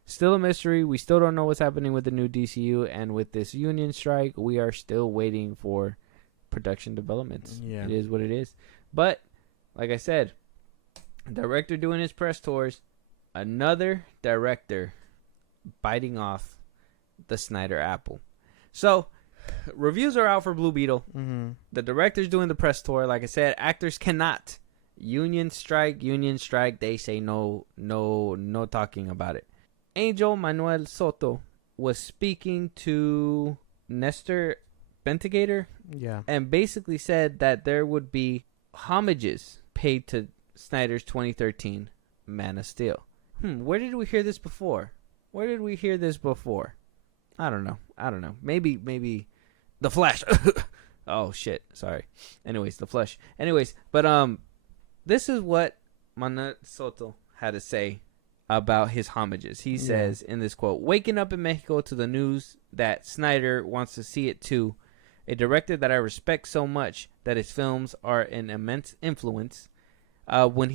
still a mystery. We still don't know what's happening with the new DCU. And with this union strike, we are still waiting for production developments. Yeah. It is what it is. But, like I said, director doing his press tours, another director biting off the Snyder apple. So reviews are out for Blue Beetle. The director's doing the press tour. Like I said, actors cannot. Union strike. They say no talking about it. Angel Manuel Soto was speaking to Nestor Bentigator. Yeah. And basically said that there would be homages paid to Snyder's 2013 Man of Steel. Where did we hear this before? I don't know. Maybe The Flash. Oh shit. Sorry. Anyways, The Flash. But this is what Manuel Soto had to say about his homages. He says in this quote, "Waking up in Mexico to the news that Snyder wants to see it too, a director that I respect so much that his films are an immense influence." When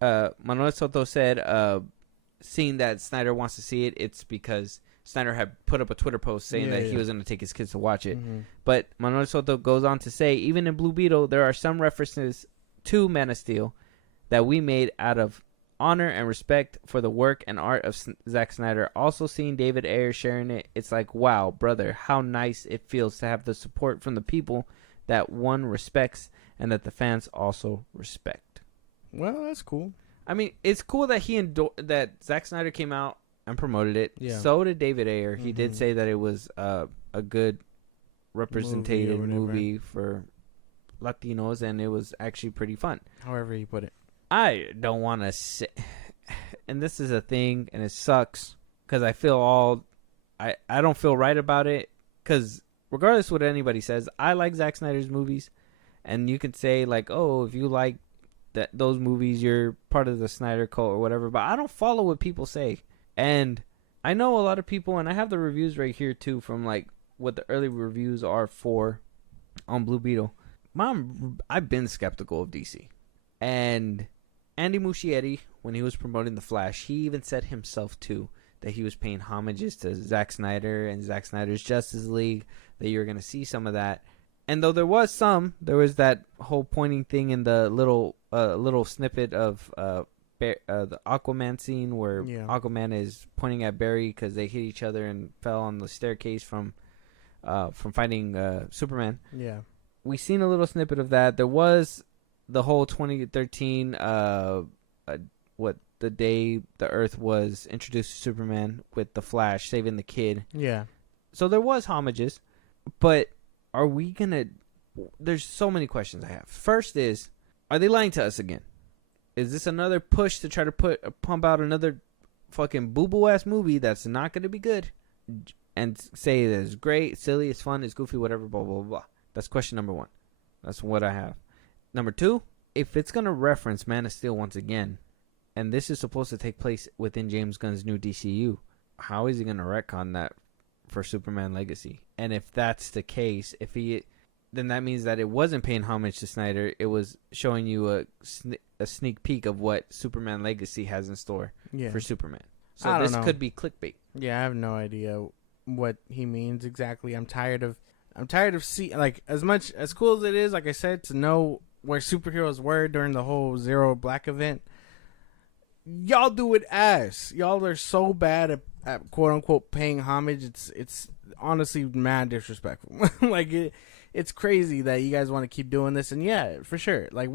Manuel Soto said, seeing that Snyder wants to see it, it's because Snyder had put up a Twitter post saying that he was going to take his kids to watch it. But Manuel Soto goes on to say, even in Blue Beetle, there are some references to Man of Steel that we made out of honor and respect for the work and art of Zack Snyder. Also seeing David Ayer sharing it, it's like, wow, brother, how nice it feels to have the support from the people that one respects and that the fans also respect. Well, that's cool. I mean, it's cool that that Zack Snyder came out and promoted it. Yeah. So did David Ayer. He did say that it was a good representative movie for Latinos, and it was actually pretty fun. However you put it. I don't want to say, and this is a thing, and it sucks, because I feel I don't feel right about it, because regardless of what anybody says, I like Zack Snyder's movies, and you could say, like, oh, if you like those movies, you're part of the Snyder cult or whatever, but I don't follow what people say. And I know a lot of people, and I have the reviews right here too from like what the early reviews are for on Blue Beetle. I've been skeptical of DC. And Andy Muschietti, when he was promoting The Flash, he even said himself too that he was paying homages to Zack Snyder and Zack Snyder's Justice League, that you were going to see some of that. And though there was that whole pointing thing in the little snippet of the Aquaman scene where Aquaman is pointing at Barry because they hit each other and fell on the staircase from fighting Superman. Yeah, we seen a little snippet of that. There was the whole 2013 the day the Earth was introduced to Superman with the Flash saving the kid. Yeah. So there was homages, but are we gonna? There's so many questions I have. First is, are they lying to us again? Is this another push to try to pump out another fucking boo-boo ass movie that's not gonna be good, and say that it's great, silly, it's fun, it's goofy, whatever, blah blah blah. That's question number one. That's what I have. Number two, if it's gonna reference Man of Steel once again, and this is supposed to take place within James Gunn's new DCU, how is he gonna retcon that for Superman Legacy? And if that's the case, then that means that it wasn't paying homage to Snyder. It was showing you a sneak peek of what Superman Legacy has in store for Superman. So this could be clickbait. Yeah, I have no idea what he means exactly. I'm tired of seeing, like, as much as cool as it is, like I said, to know where superheroes were during the whole Zero Black event. y'all do it ass. Y'all are so bad at quote unquote paying homage. It's honestly mad disrespectful. Like it's crazy that you guys want to keep doing this. And yeah, for sure. Like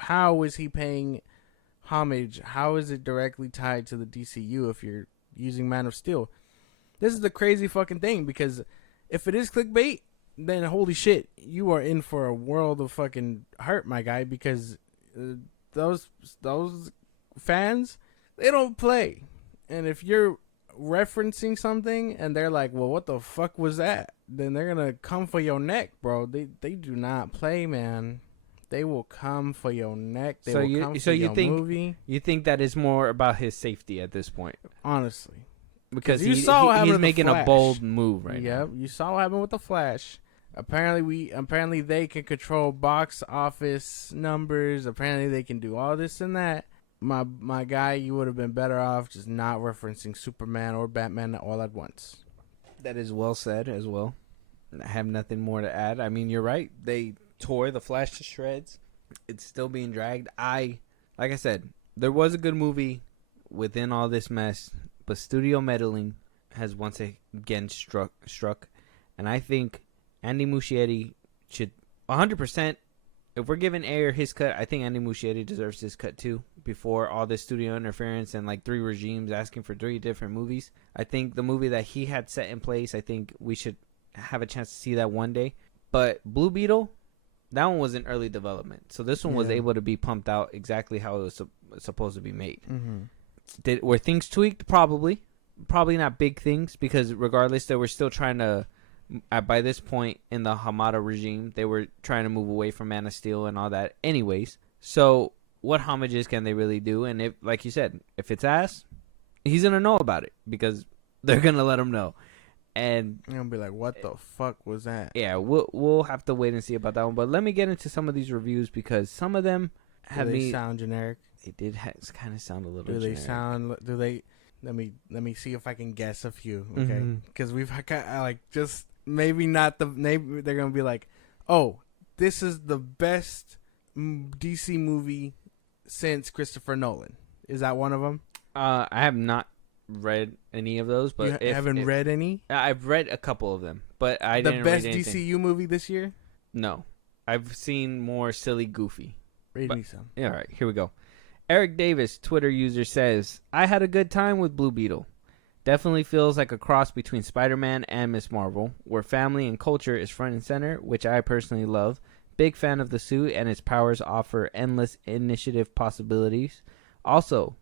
how is he paying homage? How is it directly tied to the DCU if you're using Man of Steel? This is the crazy fucking thing, because if it is clickbait, then holy shit, you are in for a world of fucking hurt, my guy, because those fans, they don't play. And if you're referencing something and they're like, well, what the fuck was that? Then they're going to come for your neck, bro. They do not play, man. They will come for your neck. They will come for your movie. You think that is more about his safety at this point? Honestly. Because he's making a bold move right now. Yep, you saw what happened with the Flash. Apparently they can control box office numbers. Apparently they can do all this and that. My guy, you would have been better off just not referencing Superman or Batman all at once. That is well said as well. I have nothing more to add. I mean, you're right. They tore the Flash to shreds. It's still being dragged. Like I said, there was a good movie within all this mess, but studio meddling has once again struck, and I think Andy Muschietti should 100%. If we're giving Ayer his cut, I think Andy Muschietti deserves his cut too. Before all this studio interference and like 3 regimes asking for 3 different movies, I think the movie that he had set in place, I think we should have a chance to see that one day. But Blue Beetle, that one was in early development, so this one was able to be pumped out exactly how it was supposed to be made. Mm-hmm. Were things tweaked? Probably not big things, because regardless, they were still trying to. By this point in the Hamada regime, they were trying to move away from Man of Steel and all that. Anyways, so what homages can they really do? And if, like you said, if it's ass, he's gonna know about it because they're gonna let him know. And you're gonna be like, "What the fuck was that?" Yeah, we'll have to wait and see about that one. But let me get into some of these reviews, because some of them sound generic. They did kind of sound a little. Do they? Let me see if I can guess a few. Okay, because we've like just maybe not maybe they're gonna be like, "Oh, this is the best DC movie since Christopher Nolan." Is that one of them? I have not read any of those, but you haven't read any? I've read a couple of them, but I didn't read anything. The best DCU movie this year? No, I've seen more silly, goofy. Read me some. All right, here we go. Eric Davis, Twitter user, says, I had a good time with Blue Beetle. Definitely feels like a cross between Spider-Man and Ms. Marvel, where family and culture is front and center, which I personally love. Big fan of the suit, and its powers offer endless initiative possibilities. Also,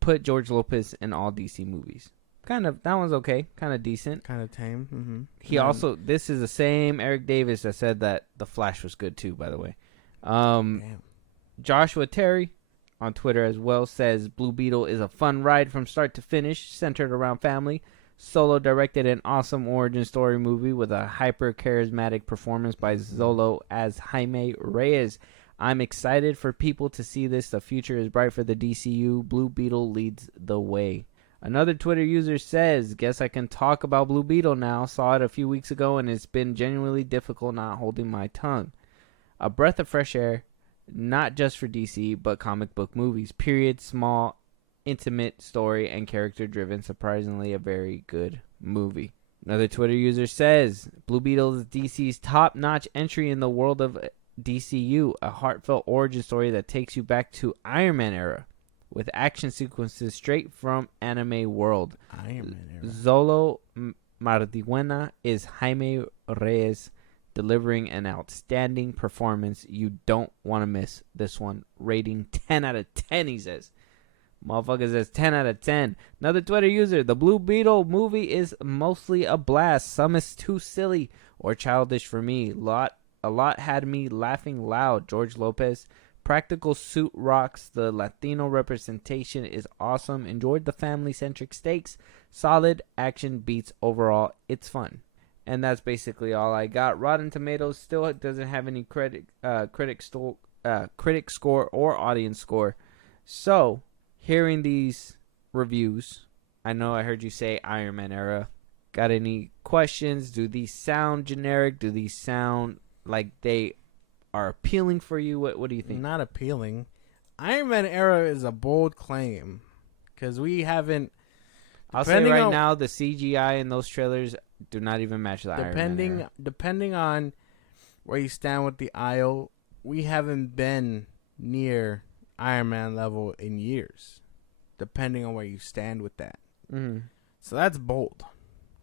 put George Lopez in all DC movies. That one's okay. Kind of decent. Kind of tame. Mm-hmm. He also, this is the same Eric Davis that said that The Flash was good too, by the way. Damn. Joshua Terry on Twitter as well says, Blue Beetle is a fun ride from start to finish, centered around family. Solo directed an awesome origin story movie with a hyper charismatic performance by Zolo as Jaime Reyes. I'm excited for people to see this. The future is bright for the DCU. Blue Beetle leads the way. Another Twitter user says, guess I can talk about Blue Beetle now. Saw it a few weeks ago and it's been genuinely difficult not holding my tongue. A breath of fresh air, not just for DC, but comic book movies. Period. Small, intimate story and character driven. Surprisingly, a very good movie. Another Twitter user says, Blue Beetle is DC's top-notch entry in the world of DCU. A heartfelt origin story that takes you back to Iron Man era, with action sequences straight from anime world. Iron Man era. Zolo Mardibuena is Jaime Reyes, delivering an outstanding performance. You don't want to miss this one. Rating 10 out of 10, he says. Motherfucker says 10 out of 10. Another Twitter user, the Blue Beetle movie is mostly a blast. Some is too silly or childish for me. A lot had me laughing loud. George Lopez. Practical suit rocks. The Latino representation is awesome. Enjoyed the family-centric stakes. Solid action beats overall. It's fun. And that's basically all I got. Rotten Tomatoes still doesn't have any critic score or audience score. So, hearing these reviews, I know I heard you say Iron Man era. Got any questions? Do these sound generic? Do these sound like they are appealing for you? What do you think? Not appealing. Iron Man era is a bold claim because we haven't. I'll say right now, the CGI in those trailers do not even match the Iron Man era. Depending on where you stand with the aisle, we haven't been near Iron Man level in years. Depending on where you stand with that. Mm-hmm. So that's bold.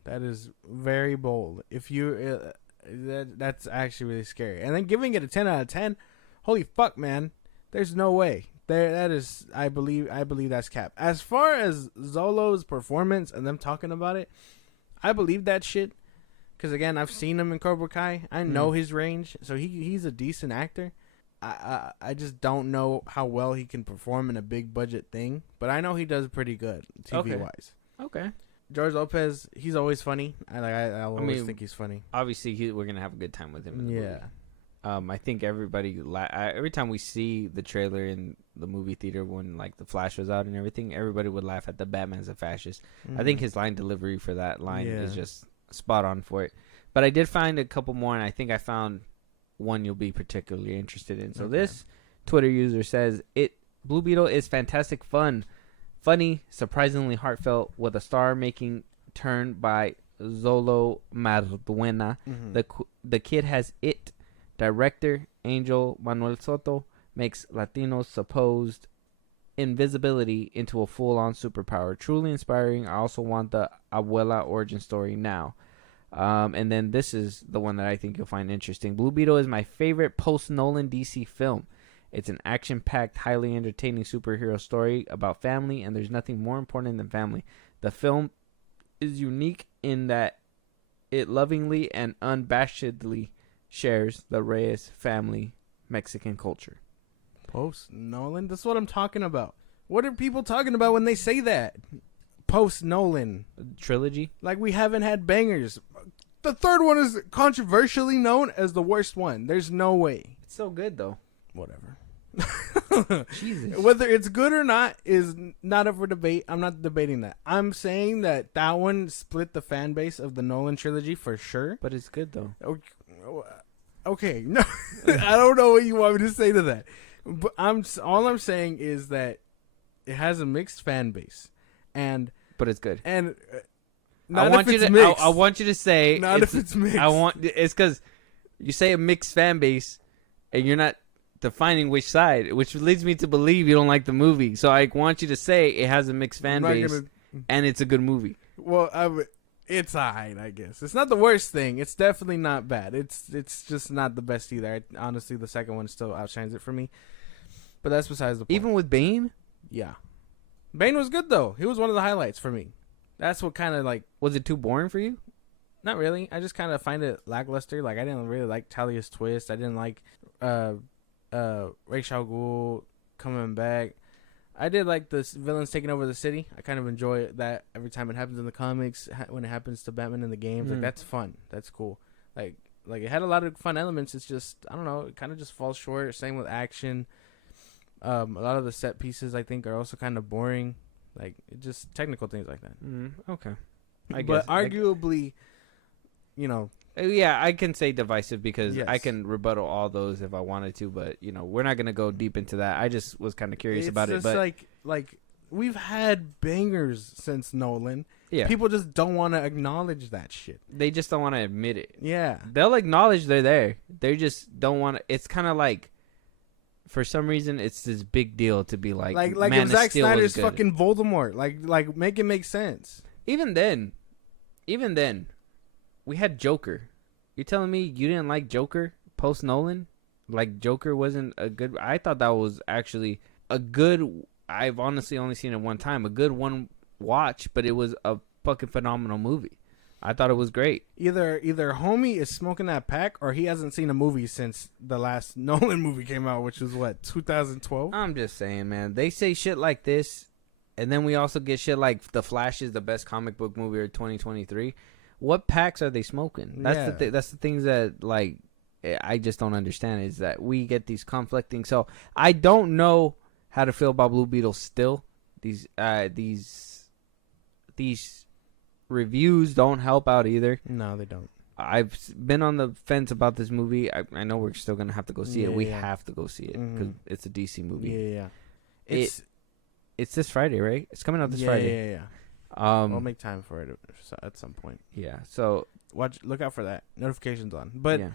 That is very bold. If you, that's actually really scary. And then giving it a 10 out of 10, holy fuck, man! There's no way. That is, I believe that's cap. As far as Zolo's performance and them talking about it, I believe that shit. Because again, I've seen him in Cobra Kai. I know his range, so he's a decent actor. I just don't know how well he can perform in a big budget thing, but I know he does pretty good TV wise. Okay. George Lopez, he's always funny. I always think he's funny. Obviously, we're gonna have a good time with him. Yeah. I think everybody every time we see the trailer in the movie theater when like the Flash was out and everything, everybody would laugh at the Batman's a fascist. I think his line delivery for that line is just spot on for it. But I did find a couple more, and I think I found one you'll be particularly interested in. So this Twitter user says Blue Beetle is fantastic fun, funny, surprisingly heartfelt, with a star-making turn by Zolo Marduena. The kid has it. Director Angel Manuel Soto makes Latinos' supposed invisibility into a full-on superpower. Truly inspiring. I also want the Abuela origin story now. And then this is the one that I think you'll find interesting. Blue Beetle is my favorite post-Nolan DC film. It's an action-packed, highly entertaining superhero story about family, and there's nothing more important than family. The film is unique in that it lovingly and unabashedly shares the Reyes family Mexican culture. Post-Nolan? That's what I'm talking about. What are people talking about when they say that? Post-Nolan. Trilogy? Like, we haven't had bangers. The third one is controversially known as the worst one. There's no way. It's so good, though. Whatever. Jesus. Whether it's good or not is not up for debate. I'm not debating that. I'm saying that one split the fan base of the Nolan trilogy for sure. But it's good, though. Okay. No, I don't know what you want me to say to that. But all I'm saying is that it has a mixed fan base. But it's good. And I want you to say not if it's mixed. It's because you say a mixed fan base, and you're not defining which side, which leads me to believe you don't like the movie. So I want you to say it has a mixed fan base, and it's a good movie. Well, it's alright, I guess. It's not the worst thing. It's definitely not bad. It's just not the best either. Honestly, the second one still outshines it for me. But that's besides the point. Even with Bane? Yeah. Bane was good, though. He was one of the highlights for me. That's what kind of, like... Was it too boring for you? Not really. I just kind of find it lackluster. Like, I didn't really like Talia's twist. I didn't like Ra's al Ghul coming back. I did like the villains taking over the city. I kind of enjoy that every time it happens in the comics. When it happens to Batman in the games, like, that's fun. That's cool. Like it had a lot of fun elements. It's just, I don't know, it kind of just falls short. Same with action. A lot of the set pieces, I think, are also kind of boring. Like, just technical things like that. Okay. But arguably, you know. Yeah, I can say divisive because I can rebuttal all those if I wanted to. But, you know, we're not going to go deep into that. I just was kind of curious about it. But like we've had bangers since Nolan. Yeah. People just don't want to acknowledge that shit. They just don't want to admit it. Yeah. They'll acknowledge they're there. They just don't want to. It's kind of like, for some reason, it's this big deal to be like Man if Zack Snyder's fucking Voldemort. Like make it make sense. Even then, we had Joker. You're telling me you didn't like Joker post Nolan? Like, Joker wasn't a good... I thought that was actually a good... I've honestly only seen it one time. A good one watch, but it was a fucking phenomenal movie. I thought it was great. Either homie is smoking that pack, or he hasn't seen a movie since the last Nolan movie came out, which was, 2012? I'm just saying, man. They say shit like this, and then we also get shit like The Flash is the best comic book movie of 2023. What packs are they smoking? That's that's the things that, like, I just don't understand, is that we get these conflicting. So I don't know how to feel about Blue Beetle still. These reviews don't help out either. No, they don't. I've been on the fence about this movie. I know we're still gonna have to go see it. We have to go see it because it's a DC movie. Yeah. It's It's this Friday, right? It's coming out this yeah, Friday. yeah. We'll make time for it at some point. Yeah. So Look out for that. Notifications on. But yeah.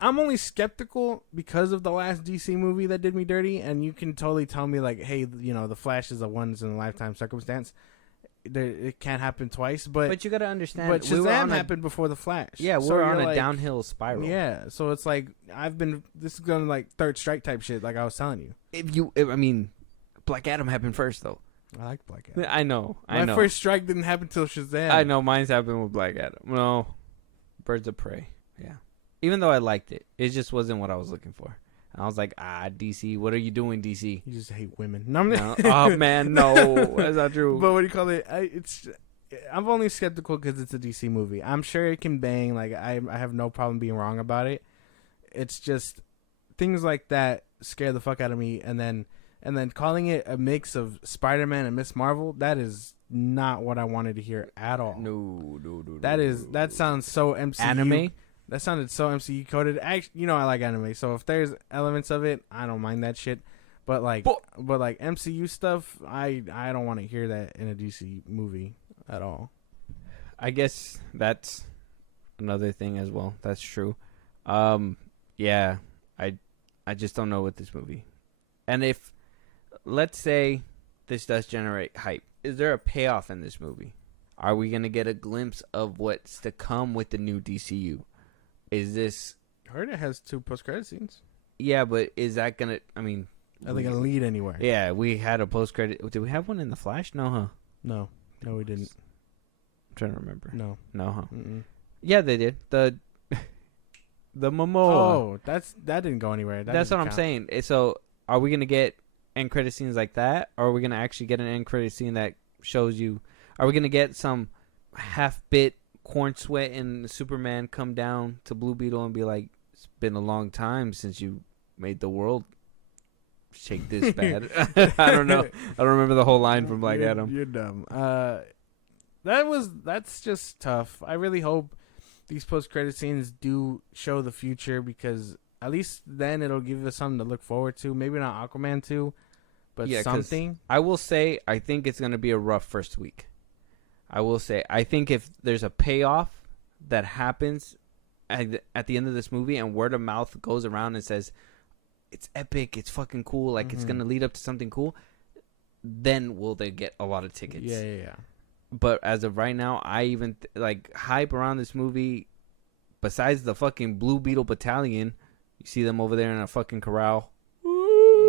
I'm only skeptical because of the last DC movie that did me dirty, and you can totally tell me like, hey, the Flash is a once in a lifetime circumstance. It can't happen twice, but you gotta understand. But Shazam happened before the Flash. Yeah, we're on a downhill spiral. Yeah, so it's like this is gonna like third strike type shit, like I was telling you. I mean, Black Adam happened first though. I like Black Adam. I know. My first strike didn't happen till Shazam. I know mine's happened with Black Adam. No, Birds of Prey. Yeah, even though I liked it, it just wasn't what I was looking for. I was like, DC, what are you doing, DC? You just hate women. No. Oh man, no, that's not true. But what do you call it? I'm only skeptical because it's a DC movie. I'm sure it can bang. Like I have no problem being wrong about it. It's just things like that scare the fuck out of me. And then calling it a mix of Spider-Man and Miss Marvel, that is not what I wanted to hear at all. No. That sounds so MCU. Anime. That sounded so MCU coded. Actually, I like anime, so if there's elements of it, I don't mind that shit. But like MCU stuff, I don't want to hear that in a DC movie at all. I guess that's another thing as well. That's true. Yeah, I just don't know with this movie. And if, let's say, this does generate hype, is there a payoff in this movie? Are we gonna get a glimpse of what's to come with the new DCU? Is this? I heard it has 2 post-credit scenes. Yeah, but is that gonna? I mean, are they gonna lead anywhere? Yeah, we had a post-credit. Did we have one in the Flash? No, huh? No, we didn't. I'm trying to remember. No, huh? Mm-mm. Yeah, they did. The Momoa. Oh, that didn't go anywhere. That's what I'm saying. So, are we gonna get end credit scenes like that, or are we gonna actually get an end credit scene that shows you? Are we gonna get some half-bit corn sweat and Superman come down to Blue Beetle and be like, it's been a long time since you made the world shake this bad? I don't know. I don't remember the whole line from Black Adam. You're dumb. That's just tough. I really hope these post-credit scenes do show the future, because at least then it'll give us something to look forward to. Maybe not Aquaman 2, but something. I will say, I think it's going to be a rough first week. I will say, I think if there's a payoff that happens at the end of this movie and word of mouth goes around and says, it's epic, it's fucking cool, like it's going to lead up to something cool, then will they get a lot of tickets. Yeah. But as of right now, I even, hype around this movie, besides the fucking Blue Beetle Battalion, you see them over there in a fucking corral.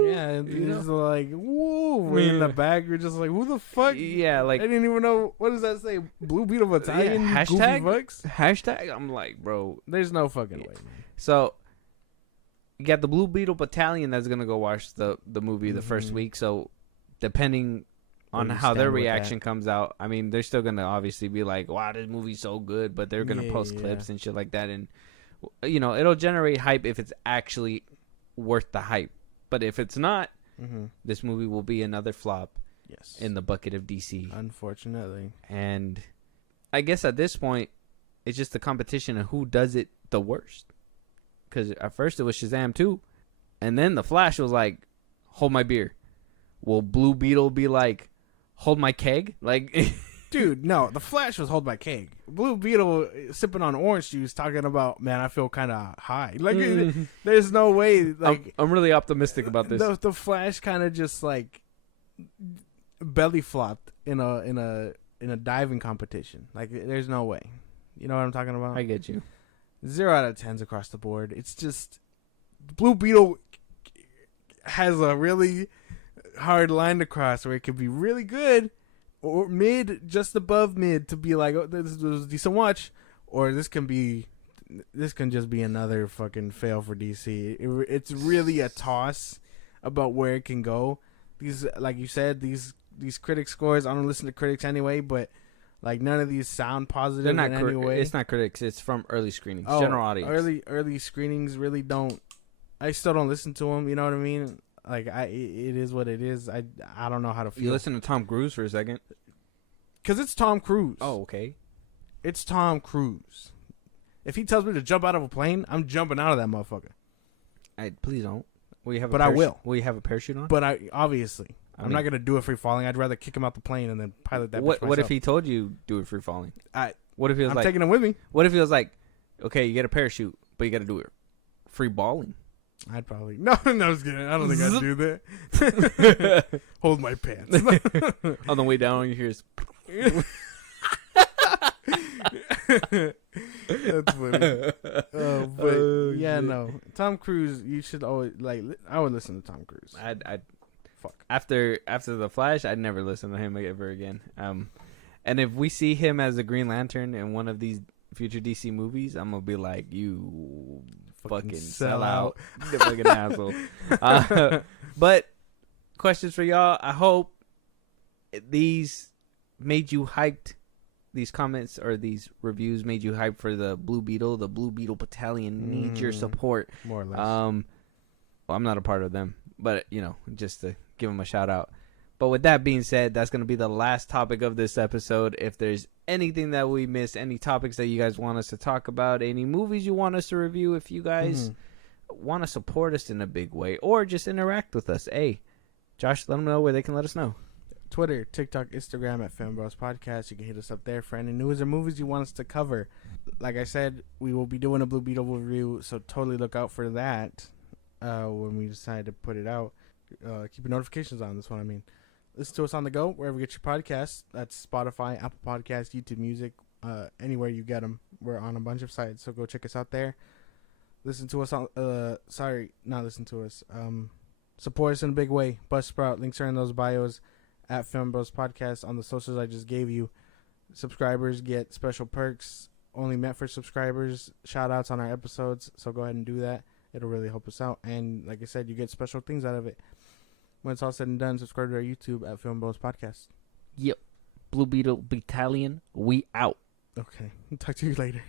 Yeah, it's like, whoa, in the back, you're just like, who the fuck? Yeah, like, I didn't even know, what does that say? Blue Beetle Battalion? Yeah, hashtag? I'm like, bro. There's no fucking way, man. So, you got the Blue Beetle Battalion that's going to go watch the movie the first week. So, depending on how their reaction comes out, I mean, they're still going to obviously be like, wow, this movie's so good. But they're going to post clips and shit like that. And, it'll generate hype if it's actually worth the hype. But if it's not, this movie will be another flop in the bucket of DC. Unfortunately. And I guess at this point, it's just the competition of who does it the worst. Because at first it was Shazam 2. And then the Flash was like, hold my beer. Will Blue Beetle be like, hold my keg? Like, dude, no. The Flash was hold my keg. Blue Beetle sipping on orange juice, talking about, man, I feel kind of high. Like, there's no way. Like, I'm really optimistic about this. The Flash kind of just like belly flopped in a diving competition. Like, there's no way. You know what I'm talking about? I get you. 0 out of 10s across the board. It's just Blue Beetle has a really hard line to cross where it could be really good, or mid, just above mid, to be like, oh, this was a decent watch, or this can just be another fucking fail for DC. It's really a toss about where it can go. These, like you said, these critic scores, I don't listen to critics anyway, but like none of these sound positive in any way. It's not critics, it's from early screenings, general audience. Early screenings really don't. I still don't listen to them. You know what I mean? Like, it is what it is. I don't know how to feel. You listen to Tom Cruise for a second? Because it's Tom Cruise. Oh, okay. It's Tom Cruise. If he tells me to jump out of a plane, I'm jumping out of that motherfucker. Please don't. Will you have? But I will. Will you have a parachute on? But obviously, I I'm mean- not gonna do it free falling. I'd rather kick him out the plane and then pilot that. What bitch if myself. he told you do it free falling? I- What if he was I'm like? taking him with me. What if he was like, okay, you get a parachute, but you got to do it free balling? I'd probably no. I was kidding. I don't think I'd do that. Hold my pants. On the way down, you hear. That's funny. But yeah, no. Tom Cruise, you should always like. I would listen to Tom Cruise. I'd Fuck. after the Flash, I'd never listen to him ever again. And if we see him as a Green Lantern in one of these future DC movies, I'm gonna be like, you fucking sell out, you fucking asshole. But questions for y'all. I hope these made you hyped. These comments or these reviews made you hyped for the Blue Beetle. The Blue Beetle Battalion needs your support. More or less. Well, I'm not a part of them, but just to give them a shout out. But with that being said, that's going to be the last topic of this episode. If there's anything that we missed, any topics that you guys want us to talk about, any movies you want us to review, if you guys want to support us in a big way or just interact with us, hey, Josh, let them know where they can let us know. Twitter, TikTok, Instagram at FilmBros Podcast. You can hit us up there for any news or movies you want us to cover. Like I said, we will be doing a Blue Beetle review, so totally look out for that when we decide to put it out. Keep your notifications on. That's what I mean. Listen to us on the go, wherever you get your podcasts. That's Spotify, Apple Podcasts, YouTube Music, anywhere you get them. We're on a bunch of sites, so go check us out there. Listen to us on, not listen to us. Support us in a big way. Buzzsprout, links are in those bios. At FilmBros Podcast on the socials I just gave you. Subscribers get special perks only meant for subscribers. Shout outs on our episodes. So go ahead and do that. It'll really help us out. And like I said, you get special things out of it. When it's all said and done, subscribe to our YouTube at FilmBros Podcast. Yep. Blue Beetle Battalion, we out. Okay. Talk to you later.